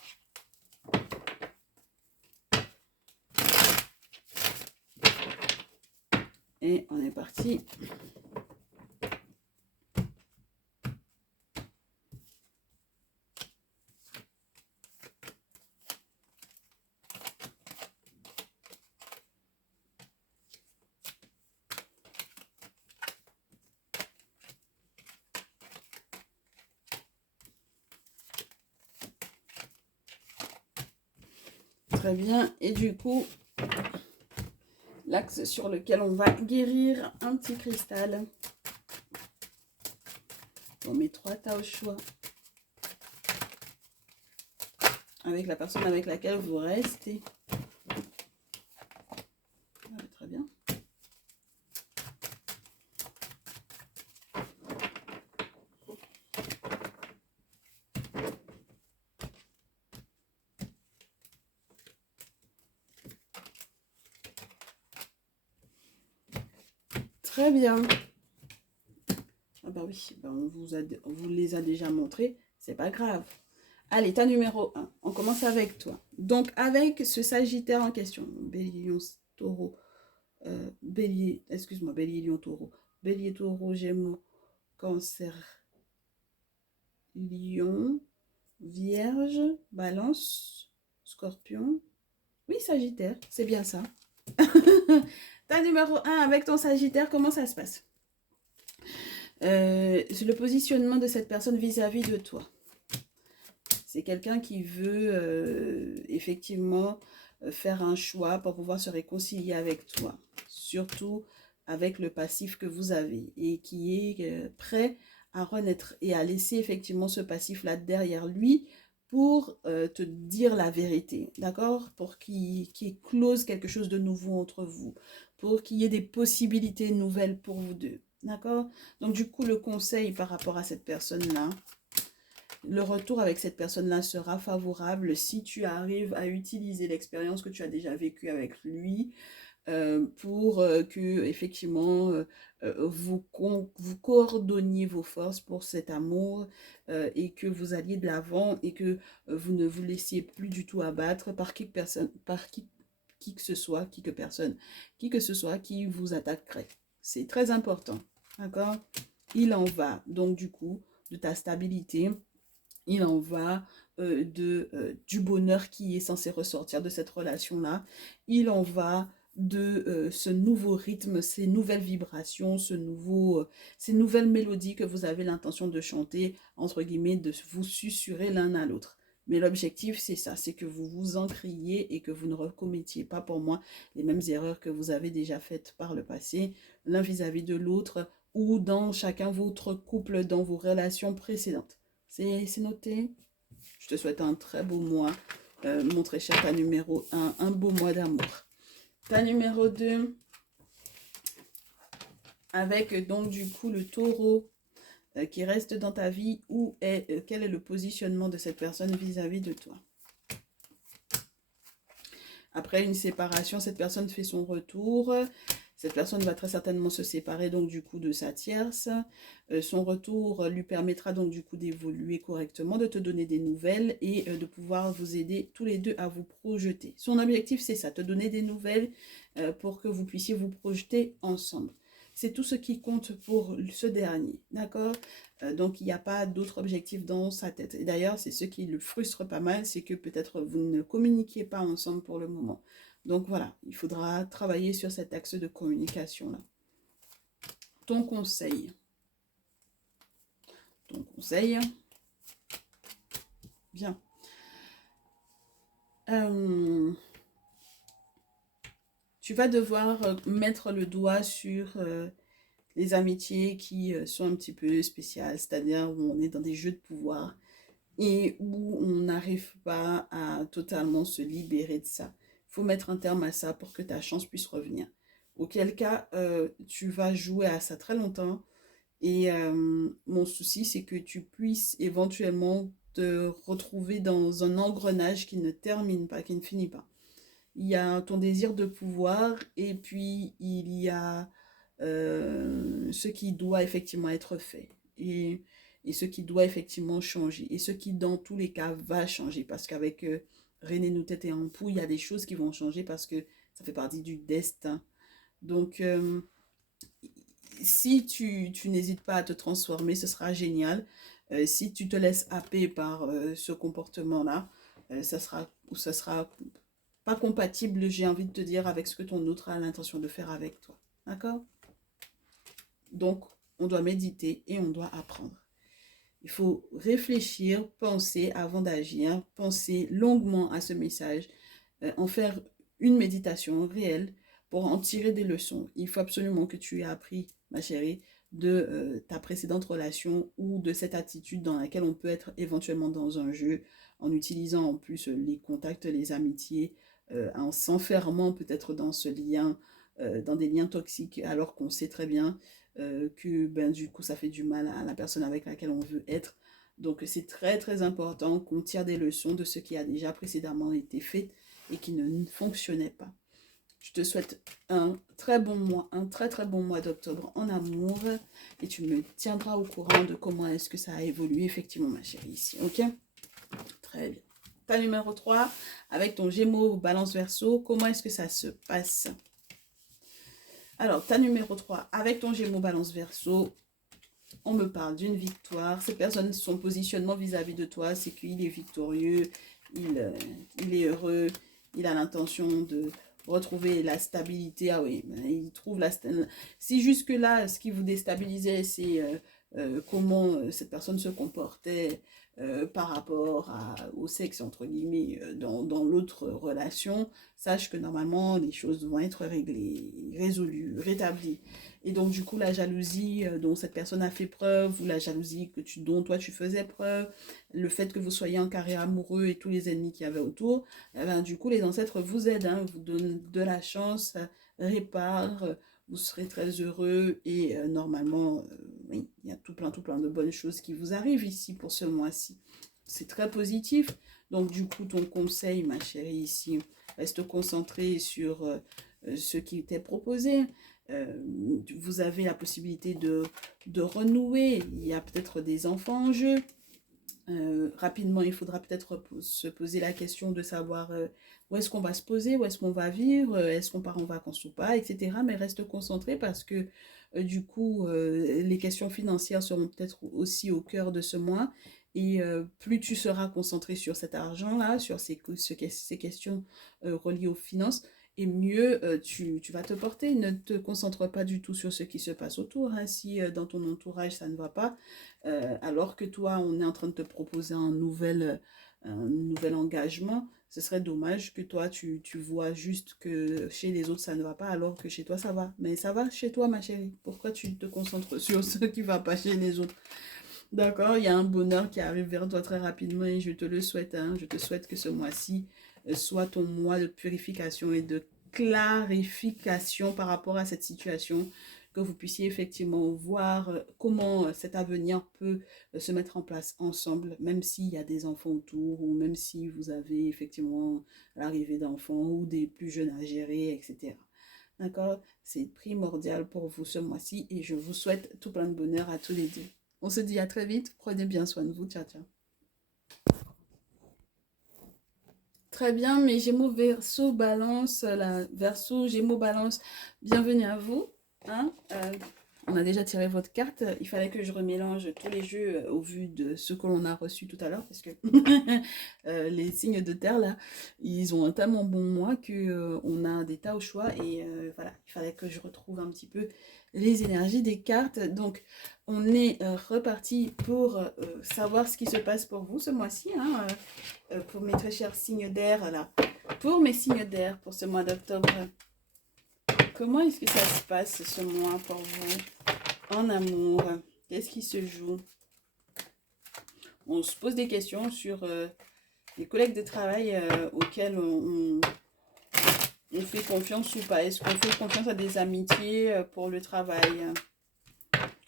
Et on est parti. Très bien. Et du coup, l'axe sur lequel on va guérir un petit cristal. On met 3 tas au choix. Avec la personne avec laquelle vous restez. Ouais, très bien. Très bien. Ah bah oui, bah on vous les a déjà montrés. C'est pas grave. Allez, tas numéro 1. On commence avec toi. Donc, avec ce Sagittaire en question. Bélier, Lion, Taureau. Bélier, excuse-moi, Bélier, Lion, Taureau. Bélier, Taureau, Gémeaux, Cancer, Lion, Vierge, Balance, Scorpion. Oui, Sagittaire, c'est bien ça. Ta numéro 1 avec ton Sagittaire, comment ça se passe? Le positionnement de cette personne vis-à-vis de toi. C'est quelqu'un qui veut effectivement faire un choix pour pouvoir se réconcilier avec toi. Surtout avec le passif que vous avez et qui est prêt à renaître et à laisser effectivement ce passif-là derrière lui pour te dire la vérité, d'accord? Pour qu'il close quelque chose de nouveau entre vous, pour qu'il y ait des possibilités nouvelles pour vous deux, d'accord? Donc du coup, le conseil par rapport à cette personne-là, le retour avec cette personne-là sera favorable si tu arrives à utiliser l'expérience que tu as déjà vécue avec lui pour que effectivement vous coordonniez vos forces pour cet amour et que vous alliez de l'avant et que vous ne vous laissiez plus du tout abattre par qui que ce soit, qui que ce soit qui vous attaquerait. C'est très important, d'accord? Il en va donc du coup de ta stabilité. Il en va du bonheur qui est censé ressortir de cette relation-là. Il en va de ce nouveau rythme, ces nouvelles vibrations, ces nouvelles mélodies que vous avez l'intention de chanter, entre guillemets, de vous susurrer l'un à l'autre. Mais l'objectif, c'est ça, c'est que vous vous encriez et que vous ne recommettiez pas pour moi les mêmes erreurs que vous avez déjà faites par le passé, l'un vis-à-vis de l'autre ou dans chacun votre couple, dans vos relations précédentes. C'est noté. Je te souhaite un très beau mois. Mon très cher, ta numéro 1, un beau mois d'amour. Ta numéro 2, avec donc du coup le taureau qui reste dans ta vie, quel est le positionnement de cette personne vis-à-vis de toi? Après une séparation, cette personne fait son retour. Cette personne va très certainement se séparer donc du coup de sa tierce. Son retour lui permettra donc du coup d'évoluer correctement, de te donner des nouvelles et de pouvoir vous aider tous les deux à vous projeter. Son objectif c'est ça, te donner des nouvelles pour que vous puissiez vous projeter ensemble. C'est tout ce qui compte pour ce dernier, d'accord? Donc, il n'y a pas d'autre objectif dans sa tête. Et d'ailleurs, c'est ce qui le frustre pas mal, c'est que peut-être vous ne communiquiez pas ensemble pour le moment. Donc, voilà, il faudra travailler sur cet axe de communication-là. Ton conseil. Ton conseil. Bien. Tu vas devoir mettre le doigt sur les amitiés qui sont un petit peu spéciales, c'est-à-dire où on est dans des jeux de pouvoir et où on n'arrive pas à totalement se libérer de ça. Il faut mettre un terme à ça pour que ta chance puisse revenir. Auquel cas, tu vas jouer à ça très longtemps. Et mon souci, c'est que tu puisses éventuellement te retrouver dans un engrenage qui ne termine pas, qui ne finit pas. Il y a ton désir de pouvoir et puis il y a ce qui doit effectivement être fait et ce qui doit effectivement changer et ce qui dans tous les cas va changer parce qu'avec René Noutet et Ampou, il y a des choses qui vont changer parce que ça fait partie du destin. Donc, si tu n'hésites pas à te transformer, ce sera génial. Si tu te laisses happer par ce comportement-là, ça sera pas compatible, j'ai envie de te dire, avec ce que ton autre a l'intention de faire avec toi. D'accord? Donc, on doit méditer et on doit apprendre. Il faut réfléchir, penser avant d'agir, penser longuement à ce message, en faire une méditation réelle pour en tirer des leçons. Il faut absolument que tu aies appris, ma chérie, de ta précédente relation ou de cette attitude dans laquelle on peut être éventuellement dans un jeu en utilisant en plus les contacts, les amitiés, en s'enfermant peut-être dans ce lien, dans des liens toxiques alors qu'on sait très bien que ben, du coup ça fait du mal à la personne avec laquelle on veut être. Donc c'est très très important qu'on tire des leçons de ce qui a déjà précédemment été fait et qui ne fonctionnait pas. Je te souhaite un très bon mois, un très très bon mois d'octobre en amour et tu me tiendras au courant de comment est-ce que ça a évolué effectivement ma chérie ici, ok? Très bien. Ta numéro 3 avec ton Gémeaux Balance Verseau, comment est-ce que ça se passe? Alors, ta numéro 3 avec ton Gémeaux Balance Verseau, on me parle d'une victoire. Cette personne, son positionnement vis-à-vis de toi, c'est qu'il est victorieux, il est heureux, il a l'intention de retrouver la stabilité. Ah oui, il trouve la stabilité. Si jusque-là, ce qui vous déstabilisait, c'est comment cette personne se comportait par rapport au sexe, entre guillemets, dans l'autre relation, sache que normalement, les choses vont être réglées, résolues, rétablies. Et donc, du coup, la jalousie dont cette personne a fait preuve, ou la jalousie dont toi tu faisais preuve, le fait que vous soyez en carré amoureux et tous les ennemis qu'il y avait autour, eh ben, du coup, les ancêtres vous aident, hein, vous donnent de la chance, réparent, vous serez très heureux et normalement, oui, il y a tout plein de bonnes choses qui vous arrivent ici pour ce mois-ci. C'est très positif. Donc, du coup, ton conseil, ma chérie, ici, reste concentré sur ce qui t'est proposé. Vous avez la possibilité de renouer. Il y a peut-être des enfants en jeu. Rapidement, il faudra peut-être se poser la question de savoir où est-ce qu'on va se poser, où est-ce qu'on va vivre, est-ce qu'on part en vacances ou pas, etc. Mais reste concentré parce que du coup, les questions financières seront peut-être aussi au cœur de ce mois. Et plus tu seras concentré sur cet argent-là, sur ces questions reliées aux finances, et mieux tu vas te porter. Ne te concentre pas du tout sur ce qui se passe autour. Hein. Si dans ton entourage ça ne va pas, alors que toi, on est en train de te proposer un nouvel engagement, ce serait dommage que toi, tu vois juste que chez les autres, ça ne va pas, alors que chez toi, ça va. Mais ça va chez toi, ma chérie. Pourquoi tu te concentres sur ce qui ne va pas chez les autres? D'accord, il y a un bonheur qui arrive vers toi très rapidement et je te le souhaite. Hein. Je te souhaite que ce mois-ci soit ton mois de purification et de clarification par rapport à cette situation, que vous puissiez effectivement voir comment cet avenir peut se mettre en place ensemble, même s'il y a des enfants autour ou même si vous avez effectivement l'arrivée d'enfants ou des plus jeunes à gérer, etc. D'accord? C'est primordial pour vous ce mois-ci et je vous souhaite tout plein de bonheur à tous les deux. On se dit à très vite. Prenez bien soin de vous. Ciao, ciao. Très bien, mes Gémeaux, Verseau, Balance, la Verseau, Gémeaux, Balance, bienvenue à vous. Hein on a déjà tiré votre carte. Il fallait que je remélange tous les jeux au vu de ce que l'on a reçu tout à l'heure, parce que les signes de terre, là, ils ont un tellement bon mois qu'on a des tas au choix. Et voilà, il fallait que je retrouve un petit peu les énergies des cartes. Donc, on est reparti pour savoir ce qui se passe pour vous ce mois-ci, hein, pour mes très chers signes d'air, là. Pour mes signes d'air, pour ce mois d'octobre, comment est-ce que ça se passe ce mois pour vous en amour? Qu'est-ce qui se joue? On se pose des questions sur les collègues de travail auxquels on fait confiance ou pas? Est-ce qu'on fait confiance à des amitiés pour le travail?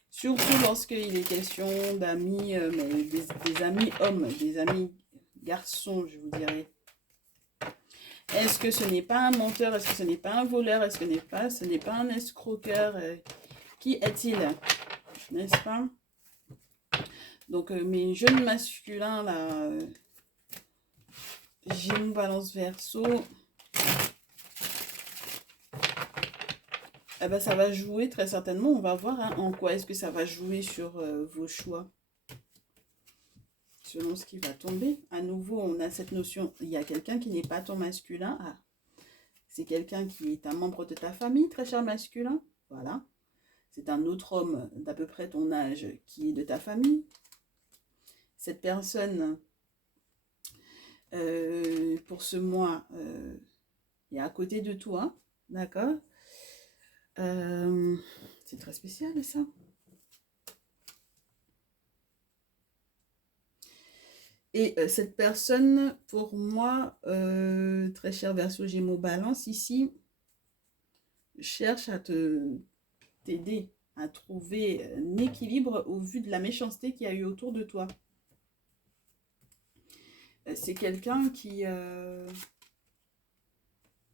Surtout lorsqu'il est question d'amis, mais des amis hommes, des amis garçons, je vous dirais. Est-ce que ce n'est pas un menteur? Est-ce que ce n'est pas un voleur? Est-ce que ce n'est pas un escroqueur? Qui est-il? N'est-ce pas? Donc, mes jeunes masculins, là, Gémeaux, Balance, Verseau, eh ben, ça va jouer très certainement. On va voir hein, en quoi est-ce que ça va jouer sur vos choix. Selon ce qui va tomber. À nouveau, on a cette notion, il y a quelqu'un qui n'est pas ton masculin. Ah, c'est quelqu'un qui est un membre de ta famille, très cher masculin. Voilà. C'est un autre homme d'à peu près ton âge qui est de ta famille. Cette personne, pour ce mois, est à côté de toi. D'accord? C'est très spécial ça. Et cette personne, pour moi, très cher Verseau, Gémeaux, Balance, ici, cherche à t'aider à trouver un équilibre au vu de la méchanceté qu'il y a eu autour de toi. C'est quelqu'un qui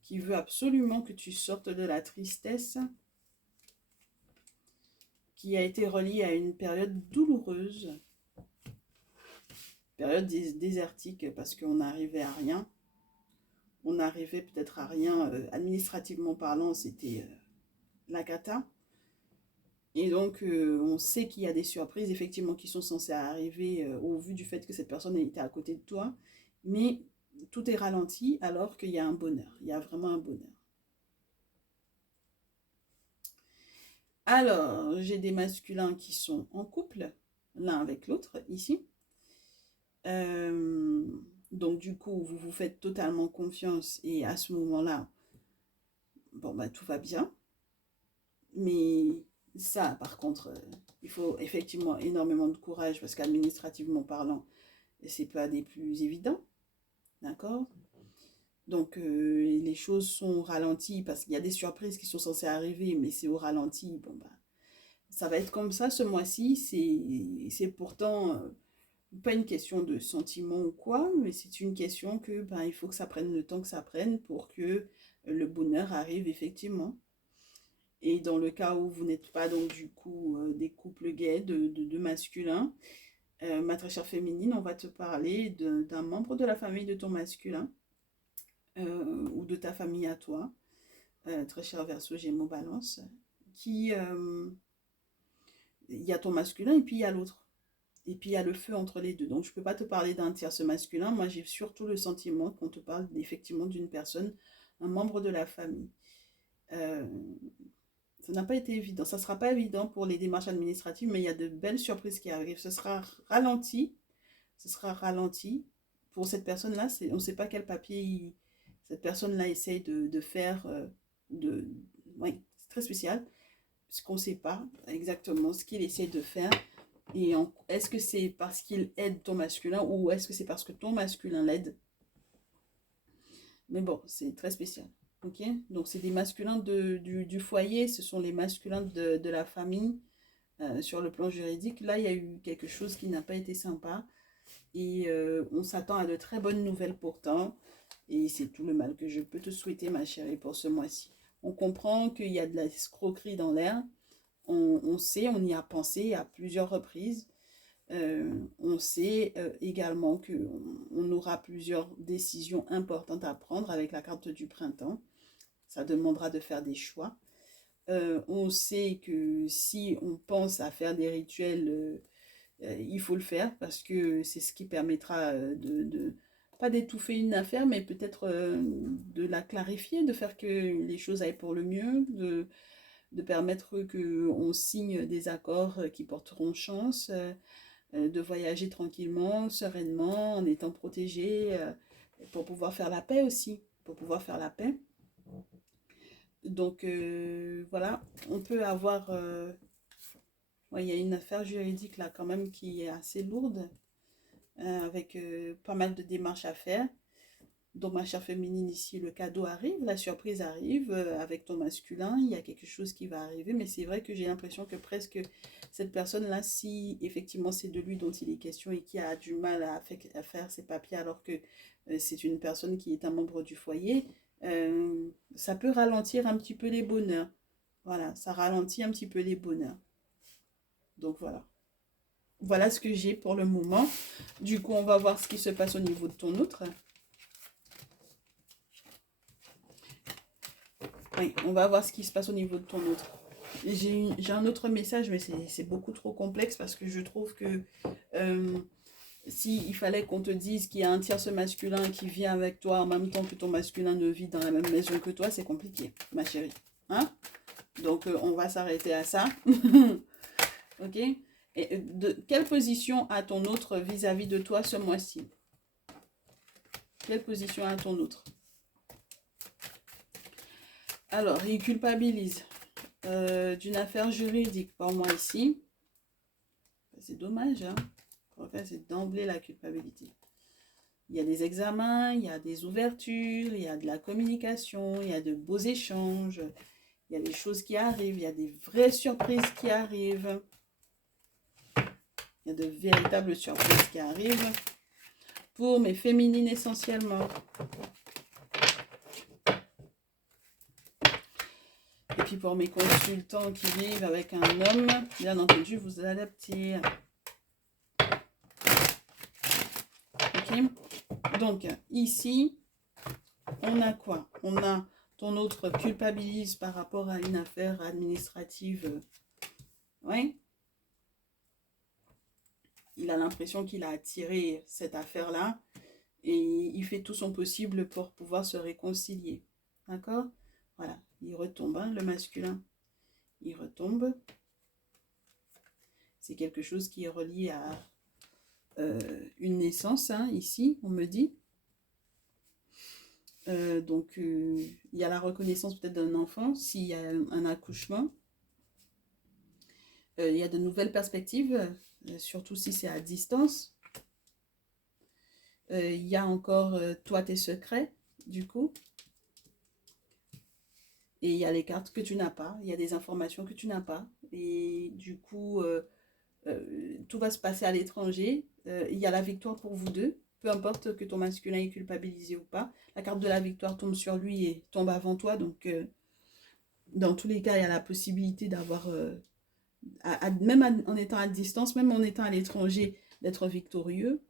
veut absolument que tu sortes de la tristesse, qui a été reliée à une période douloureuse, période désertique, parce qu'on n'arrivait à rien. On n'arrivait peut-être à rien, administrativement parlant, c'était la cata. Et donc, on sait qu'il y a des surprises, effectivement, qui sont censées arriver au vu du fait que cette personne était à côté de toi. Mais tout est ralenti alors qu'il y a un bonheur. Il y a vraiment un bonheur. Alors, j'ai des masculins qui sont en couple, l'un avec l'autre, ici. Donc, du coup, vous vous faites totalement confiance et à ce moment-là, bon, bah, tout va bien. Mais ça, par contre, il faut effectivement énormément de courage parce qu'administrativement parlant, c'est pas des plus évidents. D'accord? Donc, les choses sont ralenties parce qu'il y a des surprises qui sont censées arriver, mais c'est au ralenti. Bon, bah, ça va être comme ça ce mois-ci. C'est pourtant pas une question de sentiment ou quoi, mais c'est une question que ben, il faut que ça prenne le temps que ça prenne pour que le bonheur arrive effectivement. Et dans le cas où vous n'êtes pas donc du coup des couples gays de masculins, ma très chère féminine, on va te parler d'un membre de la famille de ton masculin ou de ta famille à toi, très cher Verseau, Gémeaux, Balance, qui, il y a ton masculin et puis il y a l'autre. Et puis il y a le feu entre les deux. Donc je ne peux pas te parler d'un tierce masculin. Moi j'ai surtout le sentiment qu'on te parle effectivement d'une personne, un membre de la famille. Euh, Ça n'a pas été évident. Ça ne sera pas évident pour les démarches administratives, mais il y a de belles surprises qui arrivent. Ce sera ralenti. Ce sera ralenti. Pour cette personne-là, on ne sait pas quel papier cette personne-là essaye de faire. Oui, c'est très spécial. Parce qu'on ne sait pas exactement ce qu'il essaye de faire. Et est-ce que c'est parce qu'il aide ton masculin ou est-ce que c'est parce que ton masculin l'aide? Mais bon, c'est très spécial. Ok? Donc, c'est des masculins du foyer, ce sont les masculins de la famille sur le plan juridique. Là, il y a eu quelque chose qui n'a pas été sympa et on s'attend à de très bonnes nouvelles pourtant. Et c'est tout le mal que je peux te souhaiter, ma chérie, pour ce mois-ci. On comprend qu'il y a de la escroquerie dans l'air. On sait, on y a pensé à plusieurs reprises. On sait également qu'on aura plusieurs décisions importantes à prendre avec la carte du printemps. Ça demandera de faire des choix. On sait que si on pense à faire des rituels, il faut le faire parce que c'est ce qui permettra pas d'étouffer une affaire, mais peut-être de la clarifier, de faire que les choses aillent pour le mieux, de permettre qu'on signe des accords qui porteront chance, de voyager tranquillement, sereinement, en étant protégé, pour pouvoir faire la paix aussi, pour pouvoir faire la paix. Donc voilà, on peut avoir... ouais, il y a une affaire juridique là quand même qui est assez lourde, avec pas mal de démarches à faire. Donc, ma chère féminine, ici, le cadeau arrive, la surprise arrive avec ton masculin. Il y a quelque chose qui va arriver, mais c'est vrai que j'ai l'impression que presque cette personne-là, si effectivement c'est de lui dont il est question et qui a du mal à faire ses papiers alors que c'est une personne qui est un membre du foyer, ça peut ralentir un petit peu les bonheurs. Voilà, ça ralentit un petit peu les bonheurs. Donc voilà. Voilà ce que j'ai pour le moment. Du coup, on va voir ce qui se passe au niveau de ton autre. Oui, on va voir ce qui se passe au niveau de ton autre. J'ai un autre message, mais c'est beaucoup trop complexe parce que je trouve que euh, si il fallait qu'on te dise qu'il y a un tierce masculin qui vient avec toi en même temps que ton masculin ne vit dans la même maison que toi, c'est compliqué, ma chérie. Hein? Donc, on va s'arrêter à ça. Ok? Et de quelle position a ton autre vis-à-vis de toi ce mois-ci? Quelle position a ton autre? Alors, il culpabilise d'une affaire juridique pour moi ici. C'est dommage, hein? En fait, c'est d'emblée la culpabilité. Il y a des examens, il y a des ouvertures, il y a de la communication, il y a de beaux échanges, il y a des choses qui arrivent, il y a des vraies surprises qui arrivent. Il y a de véritables surprises qui arrivent. Pour mes féminines essentiellement. Et puis pour mes consultants qui vivent avec un homme, bien entendu, vous adaptez. Ok. Donc, ici, on a quoi? On a ton autre culpabilise par rapport à une affaire administrative. Ouais. Il a l'impression qu'il a attiré cette affaire-là et il fait tout son possible pour pouvoir se réconcilier. D'accord? Voilà. Il retombe, hein, le masculin. Il retombe. C'est quelque chose qui est relié à une naissance, hein, ici, on me dit. Donc, il y a la reconnaissance peut-être d'un enfant, s'il y a un accouchement. Il y a de nouvelles perspectives, surtout si c'est à distance. Il y a encore toi, tes secrets, du coup. Et il y a les cartes que tu n'as pas, il y a des informations que tu n'as pas. Et du coup, tout va se passer à l'étranger. Il y a la victoire pour vous deux, peu importe que ton masculin est culpabilisé ou pas. La carte de la victoire tombe sur lui et tombe avant toi. Donc, dans tous les cas, il y a la possibilité d'avoir, même en étant à distance, même en étant à l'étranger, d'être victorieux.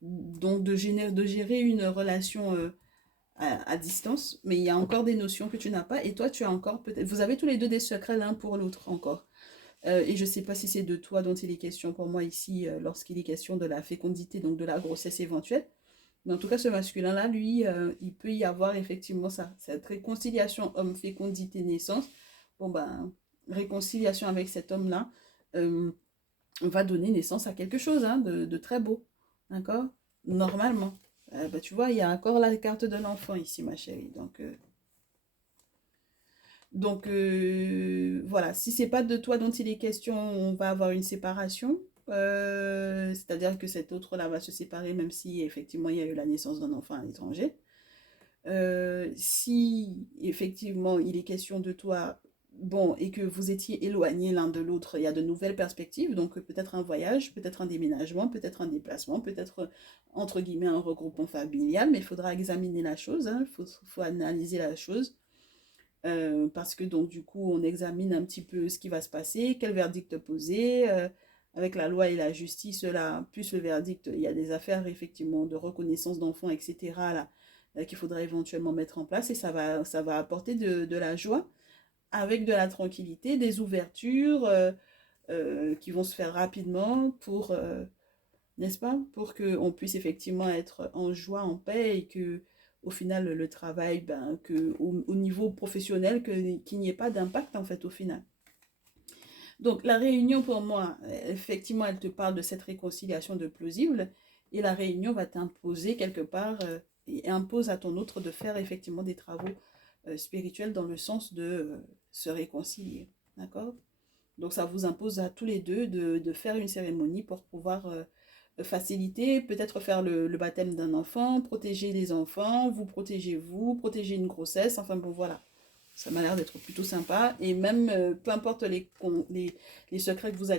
Donc, de gérer une relation à distance. Mais il y a encore des notions que tu n'as pas. Et toi, tu as encore peut-être... Vous avez tous les deux des secrets l'un pour l'autre encore. Et je ne sais pas si c'est de toi dont il est question pour moi ici, lorsqu'il est question de la fécondité, donc de la grossesse éventuelle. Mais en tout cas, ce masculin-là, lui, il peut y avoir effectivement ça, cette réconciliation homme-fécondité-naissance. Bon, ben, réconciliation avec cet homme-là va donner naissance à quelque chose hein, de très beau. D'accord? Normalement. Ben, tu vois, il y a encore la carte de l'enfant ici, ma chérie. Donc, voilà, si c'est pas de toi dont il est question, on va avoir une séparation. C'est-à-dire que cet autre-là va se séparer même si effectivement il y a eu la naissance d'un enfant à l'étranger. Si effectivement il est question de toi, bon, et que vous étiez éloignés l'un de l'autre, il y a de nouvelles perspectives, donc peut-être un voyage, peut-être un déménagement, peut-être un déplacement, peut-être entre guillemets un regroupement familial, mais il faudra examiner la chose, hein, faut analyser la chose. Parce que donc du coup on examine un petit peu ce qui va se passer, quel verdict poser, avec la loi et la justice là, plus le verdict, il y a des affaires effectivement de reconnaissance d'enfants, etc. là, qu'il faudra éventuellement mettre en place et ça va apporter de la joie avec de la tranquillité, des ouvertures qui vont se faire rapidement pour, n'est-ce pas, pour qu'on puisse effectivement être en joie, en paix et que au final le travail, ben, que au niveau professionnel, qu'il n'y ait pas d'impact en fait au final. Donc la réunion pour moi, effectivement, elle te parle de cette réconciliation de plausible et la réunion va t'imposer quelque part et impose à ton autre de faire effectivement des travaux spirituels dans le sens de se réconcilier. D'accord? Donc ça vous impose à tous les deux de faire une cérémonie pour pouvoir faciliter, peut-être faire le baptême d'un enfant, protéger les enfants, vous, protéger une grossesse, enfin bon voilà. Ça m'a l'air d'être plutôt sympa. Et même, peu importe les secrets que vous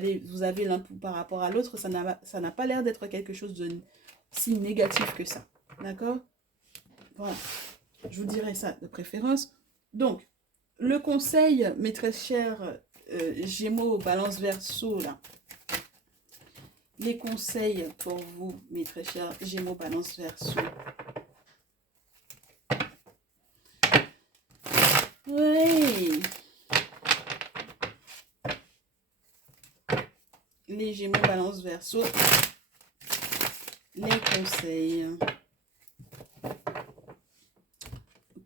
avez l'un par rapport à l'autre, ça n'a pas l'air d'être quelque chose de si négatif que ça. D'accord? Voilà. Je vous dirais ça de préférence. Donc, le conseil, mes très chers Gémeaux, Balance, Verseau, là. Les conseils pour vous, mes très chers Gémeaux, Balance, Verseau. Oui. Les Gémeaux, Balance, Verseau. Les conseils.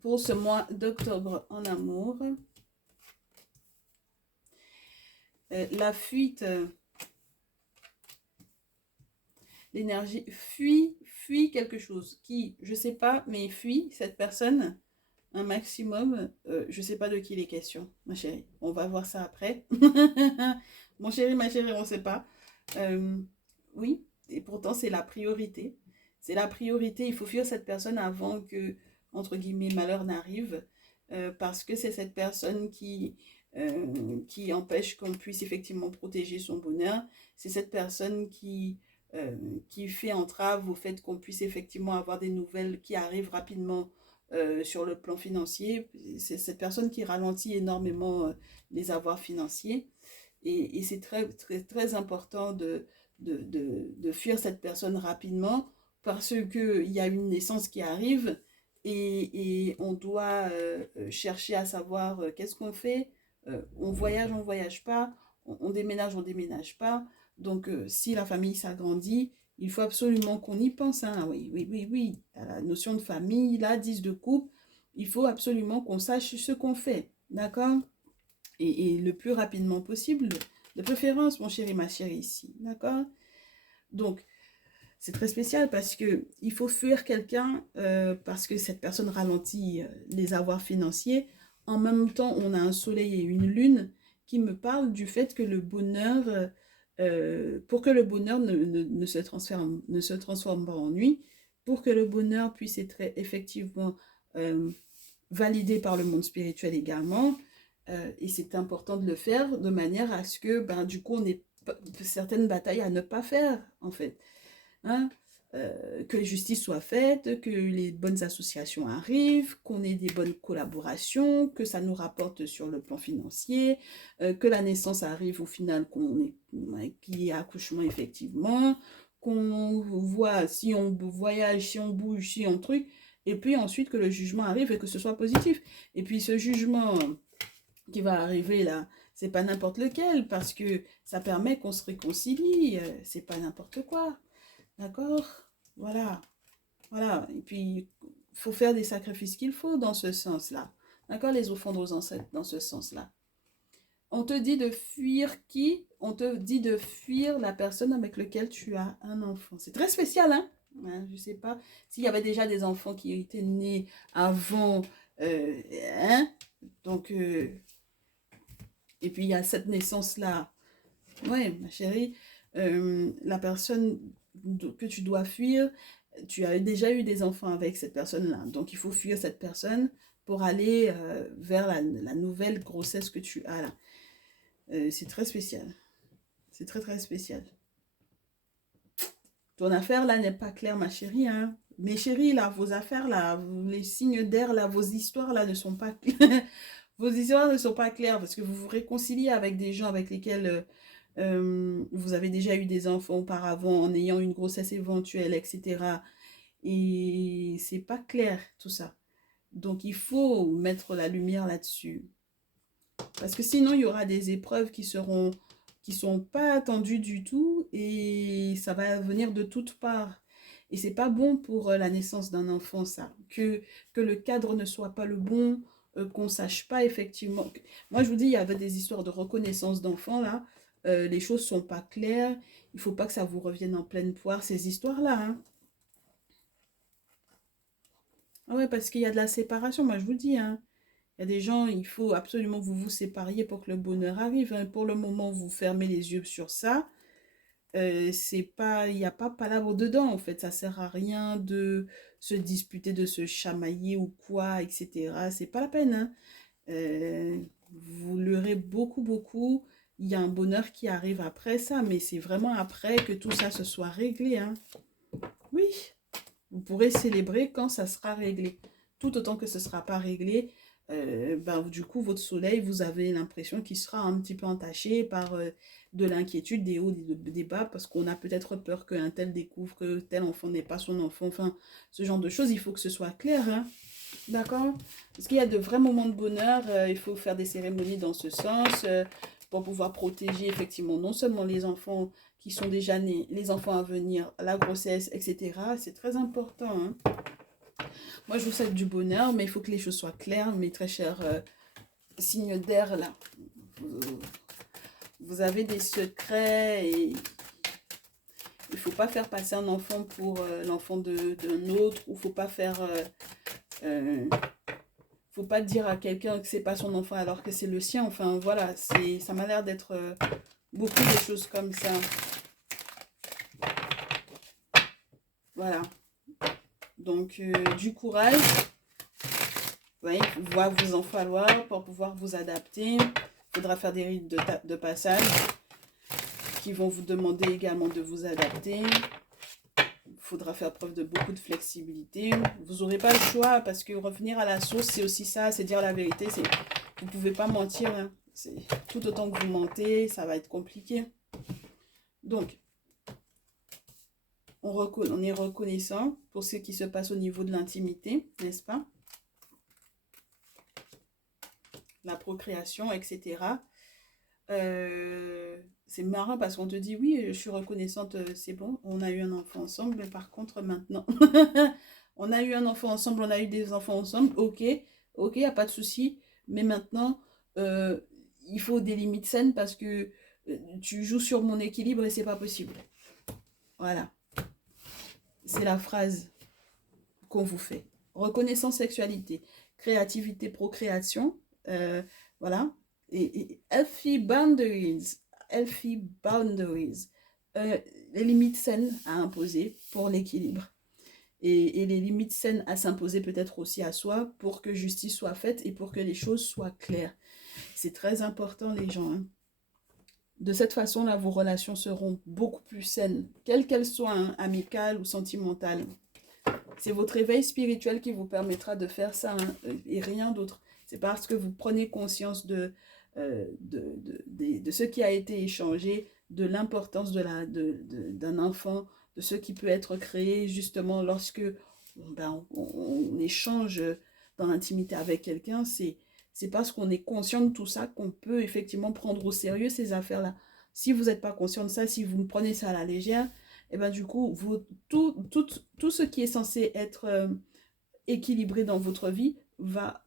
Pour ce mois d'octobre en amour. La fuite. L'énergie fuit quelque chose qui, je sais pas, mais fuit cette personne un maximum. Je sais pas de qui il est question, ma chérie. On va voir ça après. Mon chéri, ma chérie, on sait pas. Oui, et pourtant c'est la priorité. C'est la priorité. Il faut fuir cette personne avant que, entre guillemets, malheur n'arrive. Parce que c'est cette personne qui empêche qu'on puisse effectivement protéger son bonheur. C'est cette personne qui fait entrave au fait qu'on puisse effectivement avoir des nouvelles qui arrivent rapidement sur le plan financier. C'est cette personne qui ralentit énormément les avoirs financiers. Et c'est très important de fuir cette personne rapidement parce qu'il y a une naissance qui arrive et on doit chercher à savoir qu'est-ce qu'on fait. On voyage pas. On déménage, on déménage pas. Donc, si la famille s'agrandit, il faut absolument qu'on y pense. Hein. Oui, oui, oui, oui. La notion de famille, là, 10 de couple, il faut absolument qu'on sache ce qu'on fait. D'accord? Et le plus rapidement possible, de préférence, mon chéri, ma chérie, ici. D'accord? Donc, c'est très spécial parce que il faut fuir quelqu'un parce que cette personne ralentit les avoirs financiers. En même temps, on a un soleil et une lune qui me parlent du fait que le bonheur, pour que le bonheur ne se transforme pas en nuit, pour que le bonheur puisse être effectivement euh, validé par le monde spirituel également, et c'est important de le faire de manière à ce que, ben, du coup, on ait certaines batailles à ne pas faire, en fait. Hein, que les justices soient faites, que les bonnes associations arrivent, qu'on ait des bonnes collaborations, que ça nous rapporte sur le plan financier, que la naissance arrive au final, qu'il y ait accouchement effectivement, qu'on voit si on voyage, si on bouge, si on truc, et puis ensuite que le jugement arrive et que ce soit positif. Et puis ce jugement qui va arriver là, c'est pas n'importe lequel, parce que ça permet qu'on se réconcilie, c'est pas n'importe quoi. D'accord? Voilà. Voilà. Et puis, il faut faire des sacrifices qu'il faut dans ce sens-là. D'accord? Les offrandes aux ancêtres dans ce sens-là. On te dit de fuir qui? On te dit de fuir la personne avec laquelle tu as un enfant. C'est très spécial, hein? Je ne sais pas s'il y avait déjà des enfants qui étaient nés avant. Hein? Donc, et puis il y a cette naissance-là. Ouais, ma chérie, la personne que tu dois fuir, tu as déjà eu des enfants avec cette personne-là. Donc, il faut fuir cette personne pour aller vers la nouvelle grossesse que tu as là. C'est très spécial. C'est très, très spécial. Ton affaire là n'est pas claire, ma chérie. Hein. Mes chéris, là, vos affaires là, les signes d'air là, vos histoires là ne sont pas claires. Vos histoires ne sont pas claires parce que vous vous réconciliez avec des gens avec lesquels vous avez déjà eu des enfants auparavant en ayant une grossesse éventuelle, etc. Et c'est pas clair tout ça. Donc il faut mettre la lumière là-dessus. Parce que sinon il y aura des épreuves qui sont pas attendues du tout et ça va venir de toutes parts. Et c'est pas bon pour la naissance d'un enfant ça. Que le cadre ne soit pas le bon, qu'on sache pas effectivement. Moi je vous dis, il y avait des histoires de reconnaissance d'enfants là. Les choses sont pas claires. Il faut pas que ça vous revienne en pleine poire ces histoires-là. Hein. Ah ouais, parce qu'il y a de la séparation, moi je vous dis, hein. Il y a des gens, il faut absolument que vous vous sépariez pour que le bonheur arrive. Hein. Pour le moment, vous fermez les yeux sur ça. c'est pas, il n'y a pas palabre dedans, en fait. Ça sert à rien de se disputer, de se chamailler ou quoi, etc. C'est pas la peine, hein. Vous l'aurez beaucoup, beaucoup. Il y a un bonheur qui arrive après ça, mais c'est vraiment après que tout ça se soit réglé, hein. Oui, vous pourrez célébrer quand ça sera réglé. Tout autant que ce ne sera pas réglé, ben, du coup, votre soleil, vous avez l'impression qu'il sera un petit peu entaché par de l'inquiétude, des hauts, des bas, parce qu'on a peut-être peur qu'un tel découvre que tel enfant n'est pas son enfant. Enfin, ce genre de choses, il faut que ce soit clair, hein. D'accord? Parce qu'il y a de vrais moments de bonheur, il faut faire des cérémonies dans ce sens, pour pouvoir protéger effectivement non seulement les enfants qui sont déjà nés, les enfants à venir, la grossesse, etc. C'est très important, hein. Moi, je vous souhaite du bonheur, mais il faut que les choses soient claires, mes très chers signes d'air, là. Vous, vous avez des secrets et il ne faut pas faire passer un enfant pour l'enfant d'un autre, ou il ne faut pas faire... faut pas dire à quelqu'un que c'est pas son enfant alors que c'est le sien. Enfin, voilà, ça m'a l'air d'être beaucoup de choses comme ça. Voilà. Donc, du courage. Oui, il va vous en falloir pour pouvoir vous adapter. Il faudra faire des rites de passage qui vont vous demander également de vous adapter. Il faudra faire preuve de beaucoup de flexibilité. Vous n'aurez pas le choix parce que revenir à la source, c'est aussi ça, c'est dire la vérité. Vous ne pouvez pas mentir, hein. Tout autant que vous mentez, ça va être compliqué. Donc, on est reconnaissant pour ce qui se passe au niveau de l'intimité, n'est-ce pas? La procréation, etc. C'est marrant parce qu'on te dit, oui, je suis reconnaissante, c'est bon, on a eu un enfant ensemble, mais par contre, maintenant, on a eu un enfant ensemble, on a eu des enfants ensemble, ok, il n'y a pas de souci, mais maintenant, il faut des limites saines parce que tu joues sur mon équilibre et c'est pas possible. Voilà. C'est la phrase qu'on vous fait. Reconnaissance, sexualité, créativité, procréation, voilà. Et healthy boundaries, healthy boundaries, les limites saines à imposer pour l'équilibre. Et les limites saines à s'imposer peut-être aussi à soi pour que justice soit faite et pour que les choses soient claires. C'est très important, les gens, hein. De cette façon-là, vos relations seront beaucoup plus saines, quelles qu'elles soient, hein, amicales ou sentimentales. C'est votre éveil spirituel qui vous permettra de faire ça, hein, et rien d'autre. C'est parce que vous prenez conscience de ce qui a été échangé, de l'importance d'un enfant, de ce qui peut être créé justement lorsque on échange dans l'intimité avec quelqu'un. C'est parce qu'on est conscient de tout ça qu'on peut effectivement prendre au sérieux ces affaires-là. Si vous n'êtes pas conscient de ça, si vous prenez ça à la légère, et ben du coup, tout ce qui est censé être équilibré dans votre vie,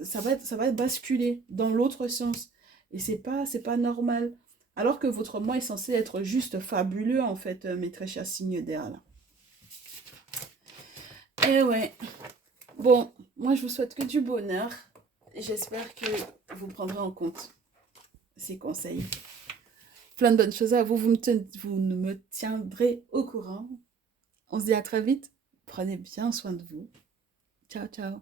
ça va être basculé dans l'autre sens. Et c'est pas normal. Alors que votre moi est censé être juste fabuleux, en fait, mes très chers signes d'air, là. Eh ouais. Bon, moi, je vous souhaite que du bonheur. J'espère que vous prendrez en compte ces conseils. Plein de bonnes choses à vous. Vous me tiendrez au courant. On se dit à très vite. Prenez bien soin de vous. Ciao, ciao.